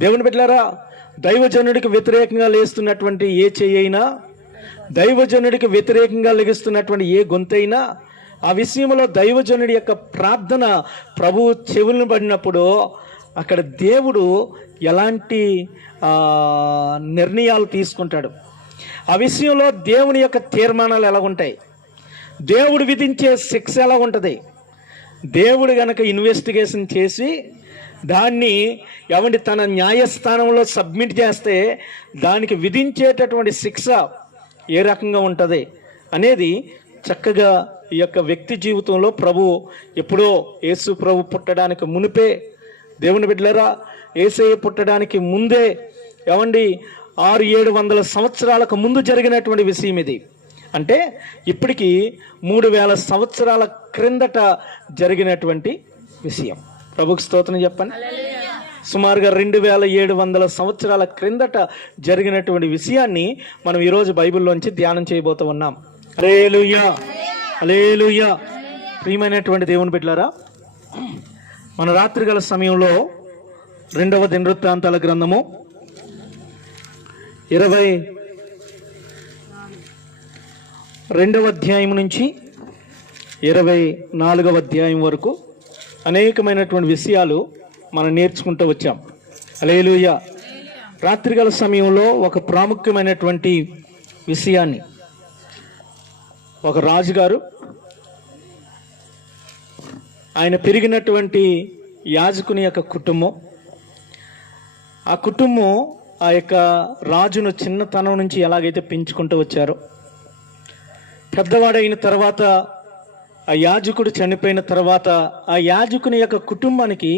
దేవుని బిడ్డలారా, దైవజనుడికి వ్యతిరేకంగా లేస్తున్నటువంటి ఏ చెయ్యైనా, దైవజనుడికి వ్యతిరేకంగా లెగిస్తున్నటువంటి ఏ గొంతైనా, ఆ విషయంలో దైవజనుడి యొక్క ప్రార్థన ప్రభువు చెవులను పడినప్పుడు అక్కడ దేవుడు ఎలాంటి నిర్ణయాలు తీసుకుంటాడు, ఆ విషయంలో దేవుని యొక్క తీర్మానాలు ఎలా ఉంటాయి, దేవుడు విధించే శిక్ష ఎలా ఉంటుంది, దేవుడు గనక ఇన్వెస్టిగేషన్ చేసి దాన్ని తన న్యాయస్థానంలో సబ్మిట్ చేస్తే దానికి విధించేటటువంటి శిక్ష ఏ రకంగా ఉంటుంది అనేది చక్కగా ఈ యొక్క వ్యక్తి జీవితంలో ప్రభు ఎప్పుడో యేసు ప్రభు పుట్టడానికి మునిపే, దేవుని బిడ్డలారా, యేసయ్య పుట్టడానికి ముందే 600-700 సంవత్సరాలకు ముందు జరిగినటువంటి విషయం ఇది. అంటే ఇప్పటికి 3000 సంవత్సరాల క్రిందట జరిగినటువంటి విషయం. ప్రభుకి స్తోత్రం చెప్పండి. సుమారుగా 2700 సంవత్సరాల క్రిందట జరిగినటువంటి విషయాన్ని మనం ఈరోజు బైబిల్లోంచి ధ్యానం చేయబోతూ ఉన్నాం. హల్లెలూయా, హల్లెలూయా. ప్రియమైనటువంటి దేవుని బిడ్డలారా, మన రాత్రికాల సమయంలో 2వ దినవృత్తాంతాల గ్రంథము 22వ అధ్యాయం నుంచి 24వ అధ్యాయం వరకు అనేకమైనటువంటి విషయాలు మనం నేర్చుకుంటూ వచ్చాం. హల్లెలూయా. రాత్రికాల సమయంలో ఒక ప్రాముఖ్యమైనటువంటి విషయాన్ని, ఒక రాజుగారు ఆయన పెరిగినటువంటి యాజకుని యొక్క కుటుంబం, ఆ కుటుంబం ఆ యొక్క రాజును చిన్నతనం నుంచి ఎలాగైతే పెంచుకుంటూ వచ్చారో, పెద్దవాడైన తర్వాత ఆ యాజకుడు చనిపోయిన తర్వాత ఆ యాజకుని యొక్క కుటుంబానికి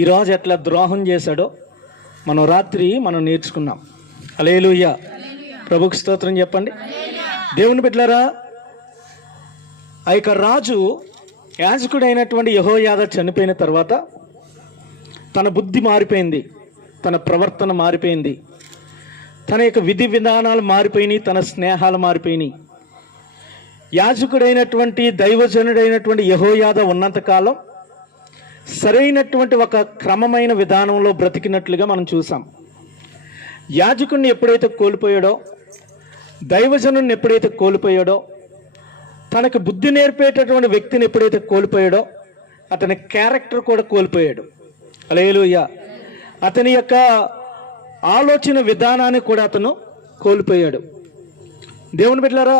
ఈ రాజు ఎట్లా ద్రోహం చేశాడో మనం నేర్చుకున్నాం. హల్లెలూయా. ప్రభుకి స్తోత్రం చెప్పండి. దేవుని బిడ్డలారా, ఆ యొక్క రాజు యాజకుడైనటువంటి యెహోయాదా చనిపోయిన తర్వాత తన బుద్ధి మారిపోయింది, తన ప్రవర్తన మారిపోయింది, తన యొక్క విధి విధానాలు మారిపోయినాయి, తన స్నేహాలు మారిపోయినాయి. యాజకుడైనటువంటి దైవజనుడైనటువంటి యెహోయాదా ఉన్నంతకాలం సరైనటువంటి ఒక క్రమమైన విధానంలో బ్రతికినట్లుగా మనం చూసాం. యాజకుడిని ఎప్పుడైతే కోల్పోయాడో, దైవజనుడిని ఎప్పుడైతే కోల్పోయాడో, తనకు బుద్ధి నేర్పేటటువంటి వ్యక్తిని ఎప్పుడైతే కోల్పోయాడో, అతని క్యారెక్టర్ కూడా కోల్పోయాడు. హల్లెలూయా. అతని యొక్క ఆలోచన విధానాన్ని కూడా అతను కోల్పోయాడు. దేవుని బిడ్డలారా,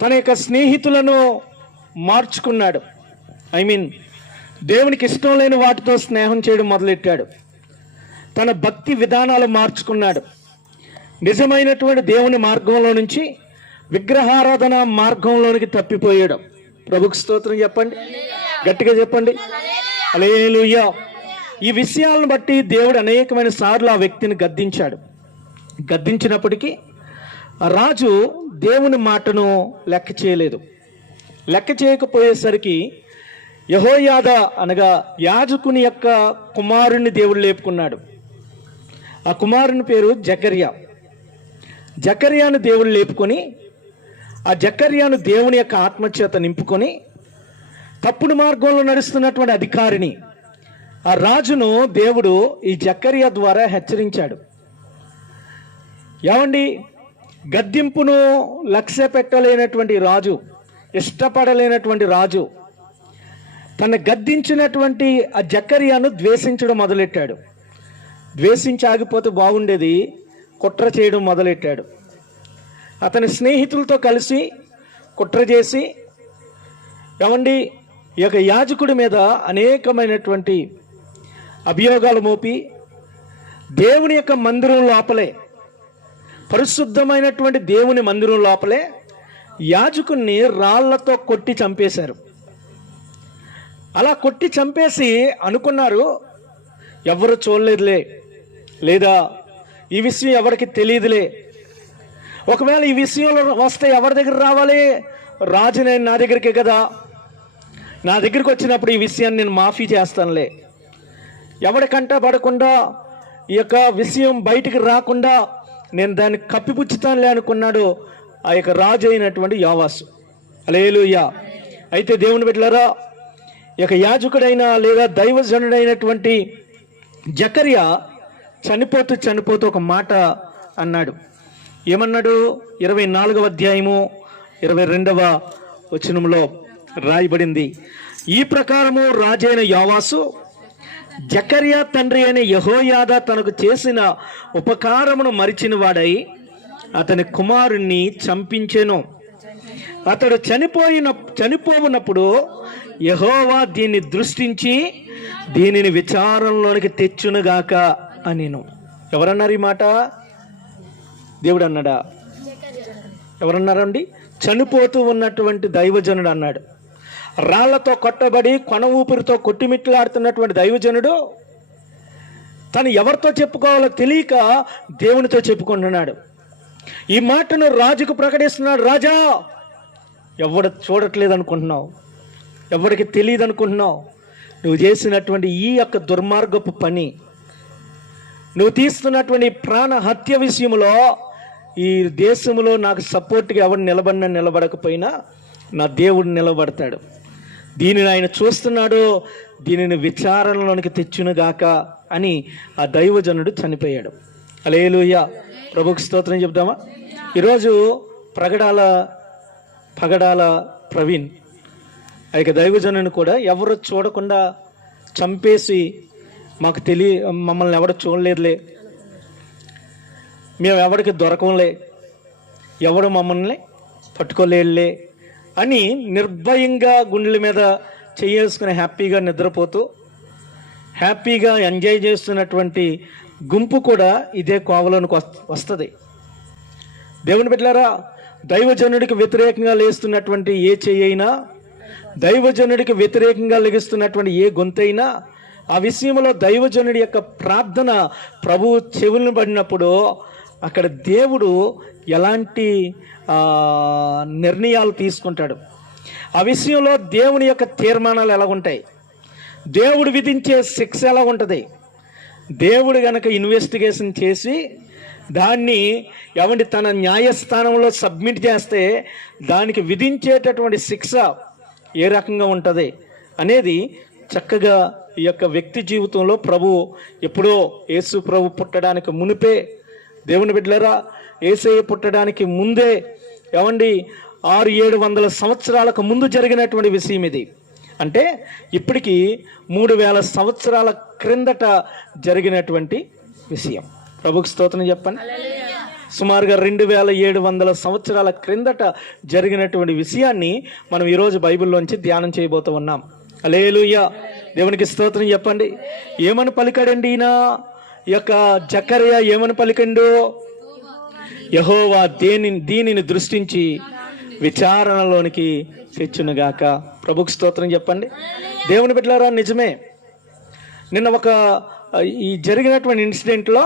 తన యొక్క స్నేహితులను మార్చుకున్నాడు. దేవునికి ఇష్టం లేని వాటితో స్నేహం చేయడం మొదలెట్టాడు. తన భక్తి విధానాలు మార్చుకున్నాడు. నిజమైనటువంటి దేవుని మార్గంలో నుంచి విగ్రహారాధన మార్గంలోనికి తప్పిపోయాడు. ప్రభుకి స్తోత్రం చెప్పండి, గట్టిగా చెప్పండి. హల్లెలూయా. ఈ విషయాలను బట్టి దేవుడు అనేకమైన సార్లు ఆ వ్యక్తిని గద్దించాడు. గద్దించినప్పటికీ రాజు దేవుని మాటను లెక్క చేయలేదు. లెక్క చేయకపోయేసరికి యెహోయాదా అనగా యాజకుని యొక్క కుమారుని దేవుడు లేపుకున్నాడు. ఆ కుమారుని పేరు జకర్యా. జకర్యాను దేవుడు లేపుకొని ఆ జకర్యాను దేవుని యొక్క ఆత్మచేత నింపుకొని తప్పుడు మార్గంలో నడుస్తున్నటువంటి అధికారిని, ఆ రాజును దేవుడు ఈ జకర్యా ద్వారా హెచ్చరించాడు. గద్దింపును లక్ష్య పెట్టలేనటువంటి రాజు, ఇష్టపడలేనటువంటి రాజు తన గద్దించినటువంటి ఆ జకర్యాను ద్వేషించడం మొదలెట్టాడు. ద్వేషించి ఆగిపోతే బాగుండేది, కుట్ర చేయడం మొదలెట్టాడు. అతని స్నేహితులతో కలిసి కుట్ర చేసి ఈ యొక్క యాజకుడి మీద అనేకమైనటువంటి అభియోగాలు మోపి దేవుని యొక్క మందిరం లోపలే, పరిశుద్ధమైనటువంటి దేవుని మందిరం లోపలే యాజకుడిని రాళ్లతో కొట్టి చంపేశారు. అలా కొట్టి చంపేసి అనుకున్నారు ఎవరు చూడలేదులే, లేదా ఈ విషయం ఎవరికి తెలియదులే, ఒకవేళ ఈ విషయంలో వస్తే ఎవరి దగ్గర రావాలి, రాజు నా దగ్గరికే కదా, నా దగ్గరికి వచ్చినప్పుడు ఈ విషయాన్ని నేను మాఫీ చేస్తానులే, ఎవరికంట పడకుండా ఈ యొక్క విషయం బయటికి రాకుండా నేను దాన్ని కప్పిపుచ్చుతానులే అనుకున్నాడు ఆ యొక్క రాజు అయినటువంటి యోవాషు. హల్లెలూయా. అయితే దేవుని బిడ్డలారా, ఈ యొక్క యాజకుడైన లేదా దైవజనుడైనటువంటి జకర్యా చనిపోతూ ఒక మాట అన్నాడు. ఏమన్నాడు? 24వ అధ్యాయము 22వ వచనంలో రాయబడింది, ఈ ప్రకారము రాజైన యోవాసు జకర్యా తండ్రి అయిన యెహోయాదా తనకు చేసిన ఉపకారమును మరిచిన వాడై అతని కుమారుణ్ణి చంపించెను. అతడు చనిపోవునప్పుడు యెహోవా దీన్ని దృష్టించి దీనిని విచారంలోనికి తెచ్చునుగాక అనిను. ఎవరన్నారు ఈ మాట? దేవుడు అన్నాడా? ఎవరన్నారండి? చనిపోతూ ఉన్నటువంటి దైవజనుడు అన్నాడు. రాళ్లతో కొట్టబడి కొన ఊపిరితో కొట్టిమిట్లాడుతున్నటువంటి దైవజనుడు తను ఎవరితో చెప్పుకోవాలో తెలియక దేవునితో చెప్పుకుంటున్నాడు. ఈ మాటను రాజుకు ప్రకటిస్తున్నాడు. రాజా, ఎవడు చూడట్లేదు అనుకుంటున్నావు? ఎవరికి తెలియదు అనుకుంటున్నావు? నువ్వు చేసినటువంటి ఈ యొక్క దుర్మార్గపు పని, నువ్వు తీస్తున్నటువంటి ప్రాణ హత్య విషయంలో ఈ దేశంలో నాకు సపోర్ట్గా ఎవడు నిలబడకపోయినా నా దేవుడు నిలబడతాడు. దీనిని ఆయన చూస్తున్నాడు, దీనిని విచారణలోనికి తెచ్చునుగాక అని ఆ దైవజనుడు చనిపోయాడు. హల్లెలూయా, ప్రభువుకి స్తోత్రం చెప్దామా? ఈరోజు పగడాల ప్రవీణ్ ఆ యొక్క దైవజనుని కూడా ఎవరు చూడకుండా చంపేసి మమ్మల్ని ఎవరు చూడలేదులే, మేము ఎవరికి దొరకంలే, ఎవడు మమ్మల్ని పట్టుకోలేదులే అని నిర్భయంగా గుండెల మీద చేసుకుని హ్యాపీగా నిద్రపోతూ హ్యాపీగా ఎంజాయ్ చేస్తున్నటువంటి గుంపు కూడా ఇదే కోవలోనికి వస్తుంది. దేవుని బిడ్డలారా, దైవజనుడికి వ్యతిరేకంగా లేస్తున్నటువంటి ఏ చెయ్యైనా, దైవజనుడికి వ్యతిరేకంగా లెగిస్తున్నటువంటి ఏ గొంతైనా, ఆ విషయంలో దైవజనుడి యొక్క ప్రార్థన ప్రభువు చెవులను పడినప్పుడు అక్కడ దేవుడు ఎలాంటి నిర్ణయాలు తీసుకుంటాడు, ఆ విషయంలో దేవుని యొక్క తీర్మానాలు ఎలా ఉంటాయి, దేవుడు విధించే శిక్ష ఎలా ఉంటుంది, దేవుడు గనక ఇన్వెస్టిగేషన్ చేసి దాన్ని తన న్యాయస్థానంలో సబ్మిట్ చేస్తే దానికి విధించేటటువంటి శిక్ష ఏ రకంగా ఉంటుంది అనేది చక్కగా ఈ యొక్క వ్యక్తి జీవితంలో ఎప్పుడో యేసు ప్రభు పుట్టడానికి మునిపే, దేవుని బిడ్డలారా, యేసయ్య పుట్టడానికి ముందే 600-700 సంవత్సరాలకు ముందు జరిగినటువంటి విషయం ఇది. అంటే ఇప్పటికి 3000 సంవత్సరాల క్రిందట జరిగినటువంటి విషయం. ప్రభుకి స్తోత్రం చెప్పండి. సుమారుగా 2700 సంవత్సరాల క్రిందట జరిగినటువంటి విషయాన్ని మనం ఈరోజు బైబిల్లోంచి ధ్యానం చేయబోతూ ఉన్నాం. హల్లెలూయా, దేవునికి స్తోత్రం చెప్పండి. ఏమని పలికాడండి ఈయన? ఈ యొక్క జకర్యా ఏమని పలికండు? యెహోవా దీనిని దృష్టించి విచారణలోనికి తెచ్చునుగాక. ప్రభుకి స్తోత్రం చెప్పండి. దేవుని బిడ్డలారా, నిజమే, నిన్న ఈ జరిగినటువంటి ఇన్సిడెంట్లో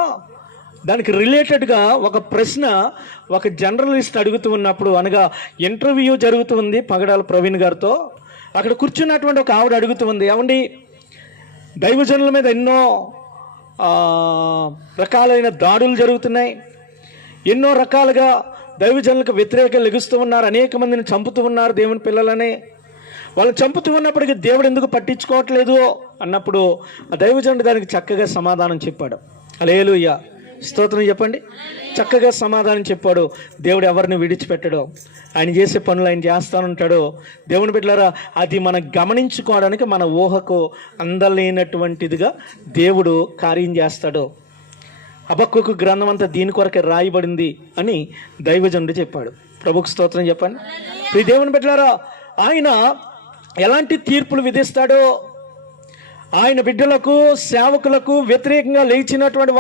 దానికి రిలేటెడ్గా ఒక ప్రశ్న ఒక జర్నలిస్ట్ అడుగుతూ ఉన్నప్పుడు, అనగా ఇంటర్వ్యూ జరుగుతూ ఉంది పగడాల ప్రవీణ్ గారితో. అక్కడ కూర్చున్నటువంటి ఒక ఆవిడ అడుగుతూ ఉంది, ఏమండి, దైవజనుల మీద ఎన్నో రకాలైన దాడులు జరుగుతున్నాయి, ఎన్నో రకాలుగా దైవజనులకు వ్యతిరేకంగా లెగుస్తూ ఉన్నారు, అనేక మందిని చంపుతూ ఉన్నారు దేవుని పిల్లలని. వాళ్ళు చంపుతూ ఉన్నప్పటికీ దేవుడు ఎందుకు పట్టించుకోవట్లేదు అన్నప్పుడు ఆ దైవజనుడు దానికి చక్కగా సమాధానం చెప్పాడు. హల్లెలూయా, స్తోత్రం చెప్పండి. చక్కగా సమాధానం చెప్పాడు. దేవుడు ఎవరిని విడిచిపెట్టడు, ఆయన చేసే పనులు ఆయన చేస్తానుంటాడు. దేవుని బిడ్డలారా, అది మనం గమనించుకోవడానికి మన ఊహకు అందలేనటువంటిదిగా దేవుడు కార్యం చేస్తాడు. హబక్కూకు గ్రంథం అంతా దీని కొరకే రాయబడింది అని దైవజనుడు చెప్పాడు. ప్రభుకు స్తోత్రం చెప్పండి. ఈ దేవుని బిడ్డలారా, ఆయన ఎలాంటి తీర్పులు విధిస్తాడో, ఆయన బిడ్డలకు సేవకులకు వ్యతిరేకంగా లేచినటువంటి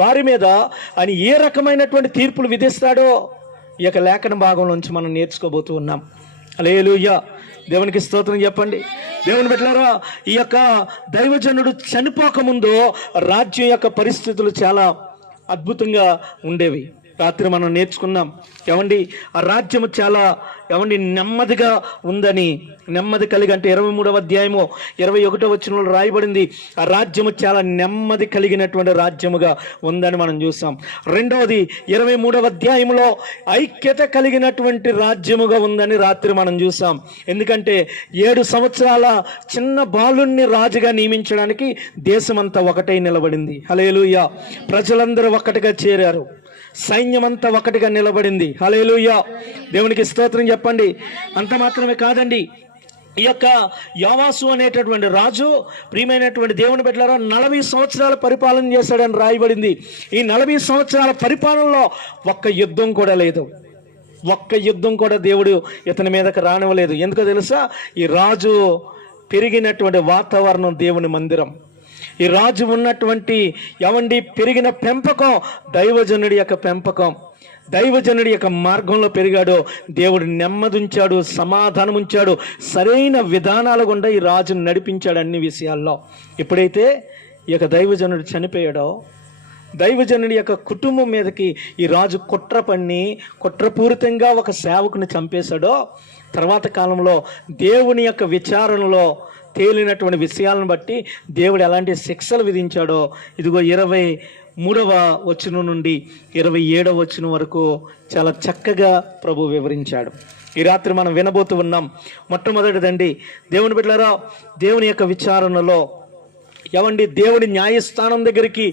వారి మీద ఆయన ఏ రకమైనటువంటి తీర్పులు విధిస్తాడో ఈ యొక్క లేఖన భాగంలోంచి మనం నేర్చుకోబోతూ ఉన్నాం. హల్లెలూయా, దేవునికి స్తోత్రం చెప్పండి. దేవుని బిడ్డలారా, ఈ యొక్క దైవజనుడు చనిపోకముందు రాజ్యం యొక్క పరిస్థితులు చాలా అద్భుతంగా ఉండేవి. రాత్రి మనం నేర్చుకున్నాం. ఏమండి, ఆ రాజ్యము చాలా నెమ్మదిగా ఉందని. నెమ్మది కలిగి అంటే 23వ అధ్యాయము 21వ వచనంలో రాయబడింది, ఆ రాజ్యము చాలా నెమ్మది కలిగినటువంటి రాజ్యముగా ఉందని మనం చూసాం. రెండవది 23వ అధ్యాయంలో ఐక్యత కలిగినటువంటి రాజ్యముగా ఉందని రాత్రి మనం చూసాం. ఎందుకంటే 7 సంవత్సరాల చిన్న బాలుణ్ణి రాజుగా నియమించడానికి దేశమంతా ఒకటై నిలబడింది. హల్లెలూయా. ప్రజలందరూ ఒక్కటిగా చేరారు, సైన్యమంతా ఒకటిగా నిలబడింది. హల్లెలూయా. దేవునికి స్తోత్రం చెప్పండి. అంత మాత్రమే కాదండి, ఈ యొక్క యోవాసు అనేటటువంటి రాజు, ప్రియమైనటువంటి దేవుని బిడ్డలారా, 40 సంవత్సరాల పరిపాలన చేశాడని రాయబడింది. ఈ 40 సంవత్సరాల పరిపాలనలో ఒక్క యుద్ధం కూడా లేదు. ఒక్క యుద్ధం కూడా దేవుడు ఇతని మీదకి రానివ్వలేదు. ఎందుకో తెలుసా? ఈ రాజు పెరిగినటువంటి వాతావరణం దేవుని మందిరం. ఈ రాజు ఉన్నటువంటి పెరిగిన పెంపకం దైవజనుడి యొక్క పెంపకం. దైవజనుడి యొక్క మార్గంలో పెరిగాడు. దేవుడు నెమ్మది ఉంచాడు, సమాధానం ఉంచాడు, సరైన విధానాల గుండా ఈ రాజును నడిపించాడు అన్ని విషయాల్లో. ఎప్పుడైతే ఈ యొక్క దైవజనుడు చనిపోయాడో, దైవజనుడి యొక్క కుటుంబం మీదకి ఈ రాజు కుట్రపూరితంగా ఒక సేవకుని చంపేశాడో, తర్వాత కాలంలో దేవుని యొక్క విచారణలో తేలినటువంటి విషయాలను బట్టి దేవుడు ఎలాంటి శిక్షలు విధించాడో ఇదిగో 23వ వచనం నుండి 27వ వచనం వరకు చాలా చక్కగా ప్రభు వివరించాడు. ఈ రాత్రి మనం వినబోతూ ఉన్నాం. మొట్టమొదటిదండి, దేవుని బిడ్డలారా, దేవుని యొక్క విచారణలో దేవుని న్యాయస్థానం దగ్గరికి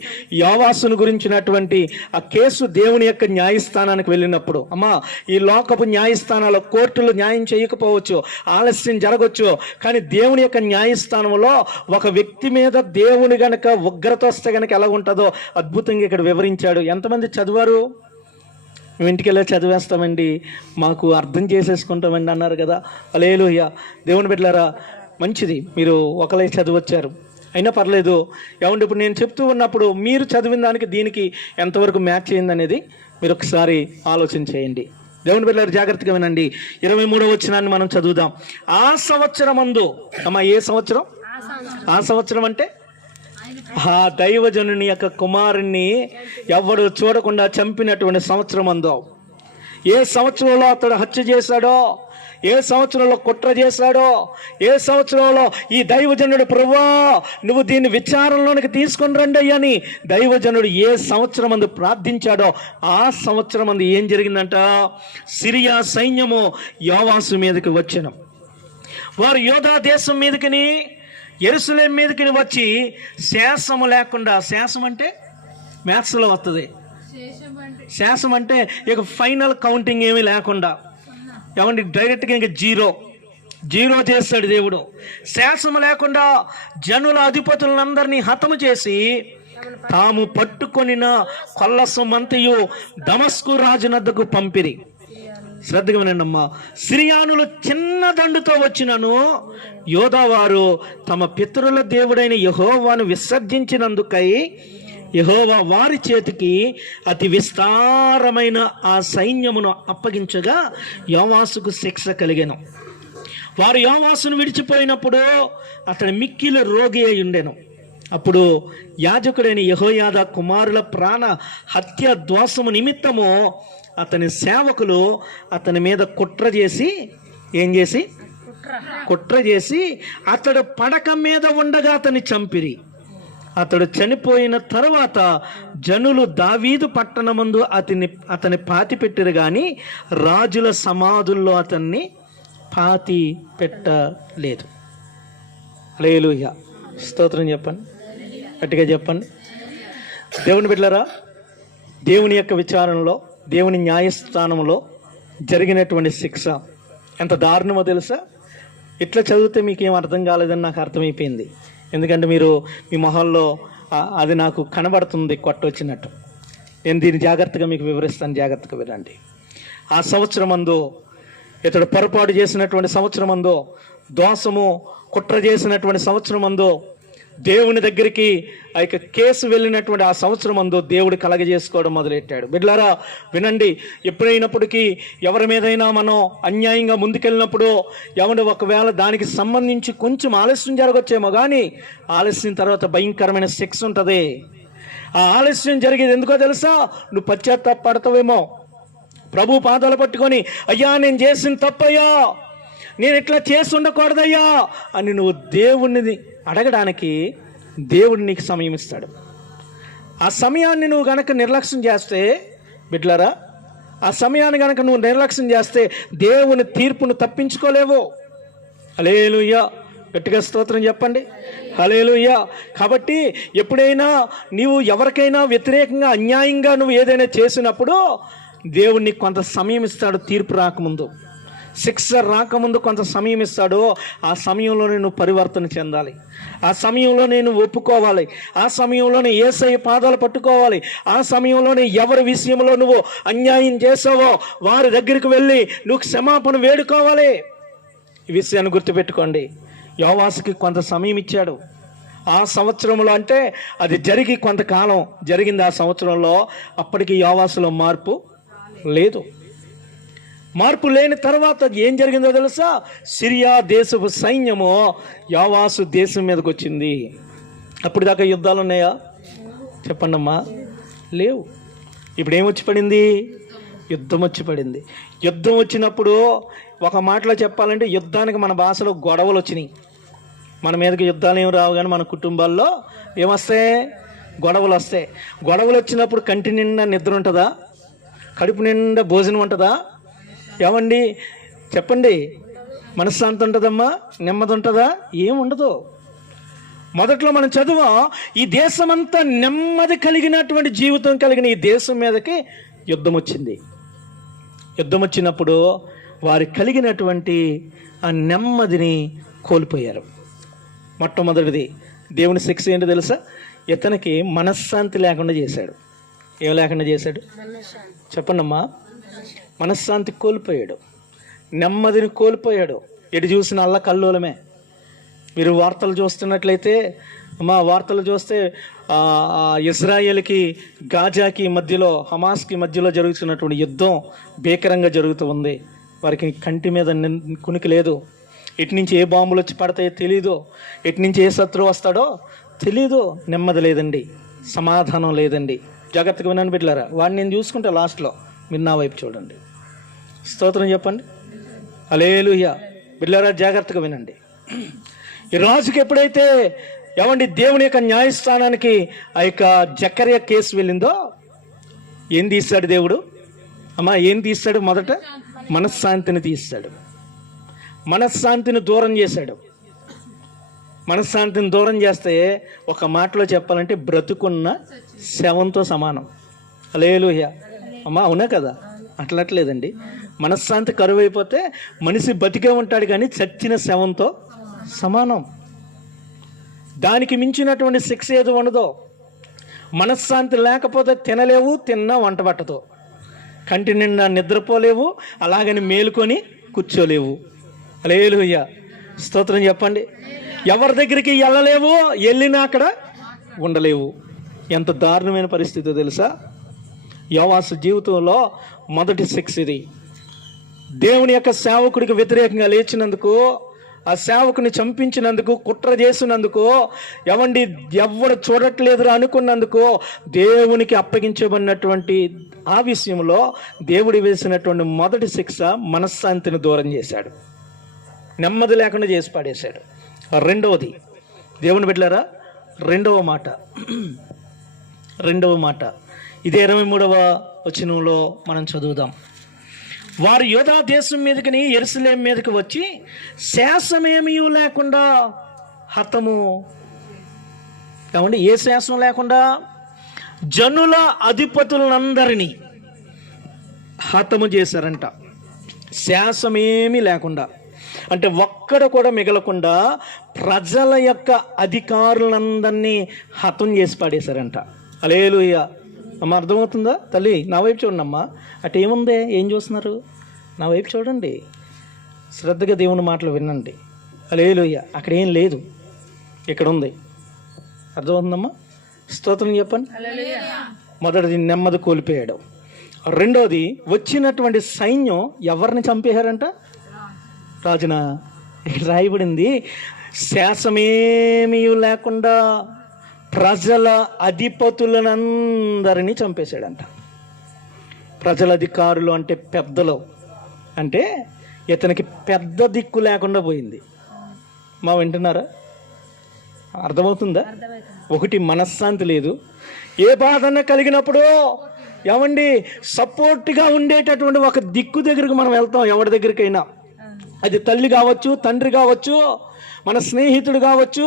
యోవాసును గురించినటువంటి ఆ కేసు దేవుని యొక్క న్యాయస్థానానికి వెళ్ళినప్పుడు, ఈ లోకపు న్యాయస్థానాల్లో కోర్టులు న్యాయం చేయకపోవచ్చు, ఆలస్యం జరగవచ్చు, కానీ దేవుని యొక్క న్యాయస్థానంలో ఒక వ్యక్తి మీద దేవుని గనక ఉగ్రత వస్తే గనక ఎలా ఉంటుందో అద్భుతంగా ఇక్కడ వివరించాడు. ఎంతమంది చదివారు? మేము ఇంటికి వెళ్ళి చదివేస్తామండి, మాకు అర్థం చేసేసుకుంటామండి అన్నారు కదా. హల్లెలూయా. దేవుని బిడ్డలారా, మంచిది, మీరు ఒకలే చదివచ్చారు, అయినా పర్లేదు. ఇప్పుడు నేను చెప్తూ ఉన్నప్పుడు మీరు చదివిన దానికి దీనికి ఎంతవరకు మ్యాచ్ అయింది అనేది మీరు ఒకసారి ఆలోచన చేయండి. దేవుని బిడ్డలారా, జాగ్రత్తగా వినండి. 23వ వచనాన్ని మనం చదువుదాం. ఆ సంవత్సరమందు, ఏ సంవత్సరం? ఆ సంవత్సరం అంటే ఆ దైవజనుని యొక్క కుమారుణ్ణి ఎవడు చూడకుండా చంపినటువంటి సంవత్సరమందు, ఏ సంవత్సరంలో అతడు హత్య చేశాడో, ఏ సంవత్సరంలో కుట్ర చేశాడో, ఏ సంవత్సరంలో ఈ దైవజనుడు ప్రభువా నువ్వు దీన్ని విచారణలోనికి తీసుకొని రండి అని దైవజనుడు ఏ సంవత్సరం మందు ప్రార్థించాడో ఆ సంవత్సరం మంది ఏం జరిగిందంట? సిరియా సైన్యము యోవాసు మీదకి వచ్చెను. వారు యోధా దేశం మీదకిని యెరూషలేం మీదకి వచ్చి శేషము లేకుండా, శేషం అంటే మ్యాథ్స్లో వస్తుంది, శేషం అంటే ఇక ఫైనల్ కౌంటింగ్ ఏమీ లేకుండా డైరెక్ట్గా ఇంకా జీరో చేస్తాడు దేవుడు. శేషము లేకుండా జనుల అధిపతులందరినీ హతము చేసి తాము పట్టుకొనిన కొల్ల సొమ్మంతయు దమస్కు రాజునద్దకు పంపిరి. శ్రద్ధగా వినండమ్మా. సిరియానులు చిన్న దండుతో వచ్చినను యోధావారు తమ పితరుల దేవుడైన యెహోవాను విసర్జించినందుకై యెహోవా వారి చేతికి అతి విస్తారమైన ఆ సైన్యమును అప్పగించగా యోవాసుకు శిక్ష కలిగెను. వారు యోవాసును విడిచిపోయినప్పుడు అతని మిక్కిలి రోగి అయి ఉండెను. అప్పుడు యాజకుడైన యెహోయాదా కుమారుల ప్రాణ హత్య దోషము నిమిత్తము అతని సేవకులు అతని మీద కుట్ర చేసి అతడు పడక మీద ఉండగా అతన్ని చంపిరి. అతడు చనిపోయిన తరువాత జనులు దావీదు పట్టణమందు అతని పాతి పెట్టిరు కానీ రాజుల సమాధుల్లో అతన్ని పాతి పెట్టలేదు. హల్లెలూయా. స్తోత్రం చెప్పండి, గట్టిగా చెప్పండి. దేవుని బిడ్డలారా, దేవుని యొక్క విచారణలో, దేవుని న్యాయస్థానంలో జరిగినటువంటి శిక్ష ఎంత దారుణమో తెలుసా? ఇట్లా చదివితే మీకేం అర్థం కాలేదని నాకు అర్థమైపోయింది. ఎందుకంటే మీరు మీ మొహంలో అది నాకు కనబడుతుంది కొట్టొచ్చినట్టు. నేను దీన్ని జాగ్రత్తగా మీకు వివరిస్తాను, జాగ్రత్తగా వినండి. ఆ సంవత్సరమందు, ఇతడు పొరపాటు చేసినటువంటి సంవత్సరమందు, దోషము కుట్ర చేసినటువంటి సంవత్సరమందు, దేవుని దగ్గరికి ఆ యొక్క కేసు వెళ్ళినటువంటి ఆ సంవత్సరమందు దేవుడు కలగజేసుకోవడం మొదలెట్టాడు. బిడ్డలారా వినండి, ఎప్పుడైనప్పటికీ ఎవరి మీదైనా మనం అన్యాయంగా ముందుకెళ్ళినప్పుడు ఒకవేళ దానికి సంబంధించి కొంచెం ఆలస్యం జరగచ్చేమో, కానీ ఆలస్యం తర్వాత భయంకరమైన శిక్ష ఉంటుంది. ఆ ఆలస్యం జరిగేది ఎందుకో తెలుసా? నువ్వు పశ్చాత్తాపడతావేమో. ప్రభు పాదాలు పట్టుకొని, అయ్యా నేను చేసిన తప్పయ్యా, నేను ఇట్లా చేసి ఉండకూడదయ్యా అని నువ్వు దేవుణ్ణి అడగడానికి దేవుడు నీకు సమయం ఇస్తాడు. ఆ సమయాన్ని నువ్వు గనక నిర్లక్ష్యం చేస్తే, బిడ్డలారా, ఆ సమయాన్ని గనక నువ్వు నిర్లక్ష్యం చేస్తే దేవుని తీర్పును తప్పించుకోలేవు. హల్లెలూయా, గట్టిగా స్తోత్రం చెప్పండి. హల్లెలూయా. కాబట్టి ఎప్పుడైనా నీవు ఎవరికైనా వ్యతిరేకంగా అన్యాయంగా నువ్వు ఏదైనా చేసినప్పుడు దేవుడు నీకు కొంత సమయం ఇస్తాడు. తీర్పు రాకముందు, శిక్ష రాకముందు కొంత సమయం ఇస్తాడు. ఆ సమయంలో నేను పరివర్తన చెందాలి, ఆ సమయంలో నేను ఒప్పుకోవాలి, ఆ సమయంలోనే యేసయ్య పాదాలు పట్టుకోవాలి, ఆ సమయంలోనే ఎవరి విషయంలో నువ్వు అన్యాయం చేసావో వారి దగ్గరికి వెళ్ళి నువ్వు క్షమాపణ వేడుకోవాలి. ఈ విషయాన్ని గుర్తుపెట్టుకోండి. యోవాసుకి కొంత సమయం ఇచ్చాడు. ఆ సంవత్సరంలో, అంటే అది జరిగి కొంతకాలం జరిగింది ఆ సంవత్సరంలో. అప్పటికి యోవాసులో మార్పు లేదు. మార్పు లేని తర్వాత ఏం జరిగిందో తెలుసా? సిరియా దేశపు సైన్యము యోవాసు దేశం మీదకి వచ్చింది. అప్పుడు దాకా యుద్ధాలు ఉన్నాయా? చెప్పండి అమ్మా, లేవు. ఇప్పుడు ఏమొచ్చి పడింది? యుద్ధం వచ్చి పడింది. యుద్ధం వచ్చినప్పుడు ఒక మాటలో చెప్పాలంటే యుద్ధానికి మన భాషలో గొడవలు వచ్చినాయి. మన మీదకి యుద్ధాలు ఏమి రావు, కానీ మన కుటుంబాల్లో ఏమొస్తాయి? గొడవలు వస్తాయి. గొడవలు వచ్చినప్పుడు కంటి నిండా నిద్ర ఉంటుందా? కడుపు నిండా భోజనం ఉంటుందా? ఏమండి చెప్పండి, మనశ్శాంతి ఉంటుందమ్మా? నెమ్మది ఉంటుందా? ఏముండదు. మొదట్లో మనం చదువు, ఈ దేశమంతా నెమ్మది కలిగినటువంటి జీవితం కలిగిన ఈ దేశం మీదకి యుద్ధం వచ్చింది. యుద్ధం వచ్చినప్పుడు వారు కలిగినటువంటి ఆ నెమ్మదిని కోల్పోయారు. మొట్టమొదటిది దేవుని శిక్ష ఏంటో తెలుసా? ఇతనికి మనశ్శాంతి లేకుండా చేశాడు. ఏం లేకుండా చేశాడు? చెప్పండి అమ్మా. మనశ్శాంతి కోల్పోయాడు, నెమ్మదిని కోల్పోయాడు. ఎటు చూసిన అల్ల కల్లోలమే. మీరు వార్తలు చూస్తున్నట్లయితే, మా వార్తలు చూస్తే ఇజ్రాయేల్కి గాజాకి మధ్యలో, హమాస్కి మధ్యలో జరుగుతున్నటువంటి యుద్ధం భీకరంగా జరుగుతూ ఉంది. వారికి కంటి మీద కునికి లేదు. ఎటు నుంచి ఏ బాంబులు వచ్చి పడతాయో తెలీదు, ఎటు నుంచి ఏ శత్రువు వస్తాడో తెలీదు. నెమ్మది లేదండి, సమాధానం లేదండి. జాగ్రత్తగా వినండి బిడ్డలారా. వాడిని నేను చూసుకుంటే లాస్ట్లో మీరు నా వైపు చూడండి. స్తోత్రం చెప్పండి. హల్లెలూయా. బిడ్డలారా జాగ్రత్తగా వినండి. ఈ రాజుకి ఎప్పుడైతే ఏమండి దేవుని యొక్క న్యాయస్థానానికి ఆ యొక్క జకర్యా కేసు వెళ్ళిందో, ఏం తీస్తాడు దేవుడు? అమ్మా ఏం తీస్తాడు? మొదట మనశ్శాంతిని తీస్తాడు. మనశ్శాంతిని దూరం చేశాడు. మనశ్శాంతిని దూరం చేస్తే ఒక మాటలో చెప్పాలంటే బ్రతుకున్న శవంతో సమానం. హల్లెలూయా. అమ్మా అవునా కదా? అట్లట్లేదండి. మనశ్శాంతి కరువు అయిపోతే మనిషి బతికే ఉంటాడు, కానీ చచ్చిన శవంతో సమానం. దానికి మించినటువంటి శిక్ష ఏది ఉండదో. మనశ్శాంతి లేకపోతే తినలేవు, తిన్నా వంట పట్టదు. కంటి నిండా నిద్రపోలేవు, అలాగని మేలుకొని కూర్చోలేవు. హల్లెలూయా. స్తోత్రం చెప్పండి. ఎవరి దగ్గరికి వెళ్ళలేవు, వెళ్ళినా అక్కడ ఉండలేవు. ఎంత దారుణమైన పరిస్థితి తెలుసా? యోవాసు జీవితంలో మొదటి శిక్ష ఇది. దేవుని యొక్క సేవకుడికి వ్యతిరేకంగా లేచినందుకు, ఆ సేవకుని చంపించినందుకు, కుట్ర చేసినందుకు, ఏమండి ఎవడు చూడట్లేదురా అనుకున్నందుకు దేవునికి అప్పగించబడినటువంటి ఆ విషయంలో దేవుడు వేసినటువంటి మొదటి శిక్ష మనశ్శాంతిని దూరం చేశాడు, నెమ్మది లేకుండా చేసి పాడేశాడు. రెండవది, దేవుని బిడ్డలారా, రెండవ మాట ఇదే 23వ వచనంలో మనం చదువుదాం. వారు యూదా దేశం మీదకి యెరూషలేము మీదకి వచ్చి శాసమేమీ లేకుండా హతము. ఏమండి ఏ శాసనం లేకుండా? జనుల అధిపతులందరినీ హతము చేశారంట. శాసమేమీ లేకుండా, అంటే ఒక్కడ కూడా మిగలకుండా ప్రజల యొక్క అధికారులందరినీ హతం చేసి పడేశారంట. హల్లెలూయా. అమ్మ అర్థమవుతుందా? తల్లి నా వైపు చూడండి అమ్మా. అటు ఏముంది? ఏం చూస్తున్నారు? నా వైపు చూడండి, శ్రద్ధగా దేవుని మాటలు వినండి. హల్లెలూయా. అక్కడ ఏం లేదు, ఇక్కడ ఉంది. అర్థమవుతుందమ్మా? స్తోత్రం చెప్పండి. మొదటిది నెమ్మది కోల్పోయాడు. రెండోది, వచ్చినటువంటి సైన్యం ఎవరిని చంపేశారంట? రాజున. ఇక్కడ రాయబడింది, శాసమేమీ లేకుండా ప్రజల అధిపతులనందరినీ చంపేశాడంట. ప్రజల అధికారులు అంటే పెద్దలు, అంటే ఇతనికి పెద్ద దిక్కు లేకుండా పోయింది. మా వింటున్నారా? అర్థమవుతుందా? ఒకటి, మనశ్శాంతి లేదు. ఏ బాధన కలిగినప్పుడు ఏమండి సపోర్ట్గా ఉండేటటువంటి ఒక దిక్కు దగ్గరికి మనం వెళ్తాం. ఎవరి దగ్గరికైనా, అది తల్లి కావచ్చు, తండ్రి కావచ్చు, మన స్నేహితుడు కావచ్చు,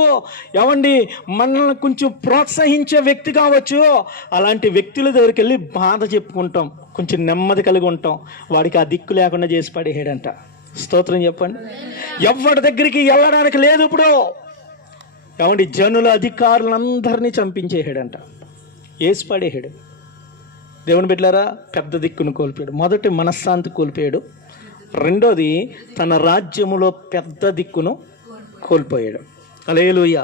ఏమండి మనల్ని కొంచెం ప్రోత్సహించే వ్యక్తి కావచ్చు. అలాంటి వ్యక్తుల దగ్గరికి వెళ్ళి బాధ చెప్పుకుంటాం, కొంచెం నెమ్మది కలిగి ఉంటాం. వాడికి ఆ దిక్కు లేకుండా చేసి పడేసాడంట. స్తోత్రం చెప్పండి. ఎవరి దగ్గరికి వెళ్ళడానికి లేదు ఇప్పుడు. ఏమండి జనుల అధికారులందరినీ చంపించేసాడంట, వేసి పడేసాడు. దేవుని బిడ్డలారా, పెద్ద దిక్కును కోల్పోయాడు. మొదటి మనశ్శాంతి కోల్పోయాడు. రెండోది తన రాజ్యములో పెద్ద దిక్కును కోల్పోయాడు. హల్లెలూయా.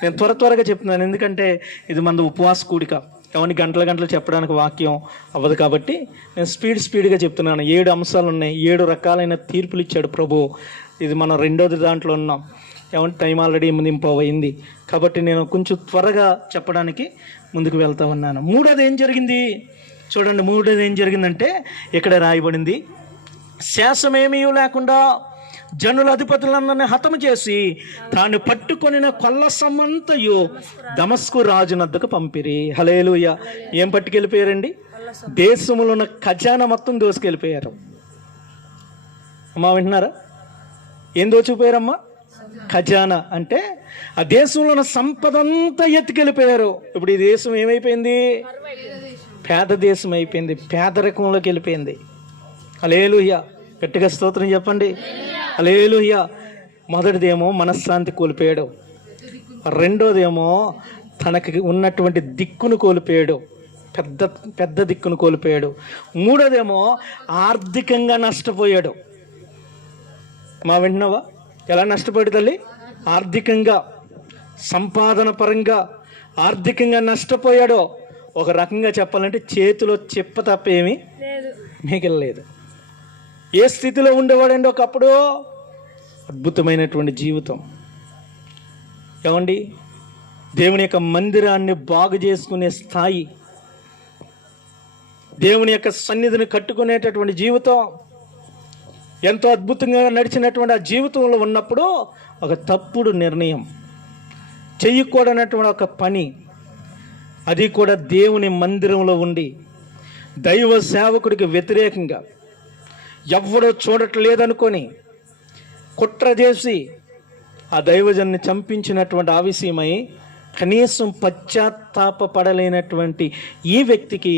నేను త్వరగా చెప్తున్నాను, ఎందుకంటే ఇది మన ఉపవాస కూడిక. ఏమని గంటలు చెప్పడానికి వాక్యం అవ్వదు కాబట్టి నేను స్పీడ్గా చెప్తున్నాను. 7 అంశాలు ఉన్నాయి, 7 రకాలైన తీర్పులు ఇచ్చాడు ప్రభు. ఇది మనం రెండోది దాంట్లో ఉన్నాం. ఏమంటే టైం ఆల్రెడీ అయింది కాబట్టి నేను కొంచెం త్వరగా చెప్పడానికి ముందుకు వెళ్తా ఉన్నాను. మూడోది ఏం జరిగింది చూడండి. మూడోది ఏం జరిగిందంటే ఇక్కడ రాయబడింది, శేషమేమీ లేకుండా జనుల అధిపతులందరినీ హతము చేసి తాను పట్టుకొనిన కొల్లసమంతయు దమస్కు రాజునద్దకు పంపిరి. హల్లెలూయా. ఏం పట్టుకెళ్ళిపోయారండి? దేశంలో ఉన్న ఖజానా మొత్తం దోసుకెళ్ళిపోయారు. అమ్మా వింటున్నారా? ఏం దోచుకుపోయారమ్మా? ఖజానా అంటే ఆ దేశంలో ఉన్న సంపద అంతా ఎత్తుకెళ్ళిపోయారు. ఇప్పుడు ఈ దేశం ఏమైపోయింది? పేద దేశం అయిపోయింది, పేదరికంలోకి వెళ్ళిపోయింది. హల్లెలూయా. గట్టిగా స్తోత్రం చెప్పండి. హల్లెలూయా. మొదటిదేమో మనశ్శాంతి కోల్పోయాడు. రెండోదేమో తనకి ఉన్నటువంటి దిక్కును కోల్పోయాడు, పెద్ద దిక్కును కోల్పోయాడు. మూడోదేమో ఆర్థికంగా నష్టపోయాడు. మా వింటున్నావా? ఎలా నష్టపోయాడు తల్లి? ఆర్థికంగా, సంపాదన పరంగా ఆర్థికంగా నష్టపోయాడు. ఒక రకంగా చెప్పాలంటే చేతిలో చెప్ప తప్ప ఏమీ మిగలలేదు. ఏ స్థితిలో ఉండేవాడండి ఒకప్పుడు? అద్భుతమైనటువంటి జీవితం. ఏమండి దేవుని యొక్క మందిరాన్ని బాగు చేసుకునే స్థాయి, దేవుని యొక్క సన్నిధిని కట్టుకునేటటువంటి జీవితం, ఎంతో అద్భుతంగా నడిచినటువంటి ఆ జీవితంలో ఉన్నప్పుడు ఒక తప్పుడు నిర్ణయం, చెయ్యకూడనటువంటి ఒక పని, అది కూడా దేవుని మందిరంలో ఉండి దైవ సేవకుడికి వ్యతిరేకంగా ఎవడో చూడట్లేదనుకొని కుట్ర చేసి ఆ దైవజన్ని చంపించినటువంటి ఆ విషయమై కనీసం పశ్చాత్తాపడలేనటువంటి ఈ వ్యక్తికి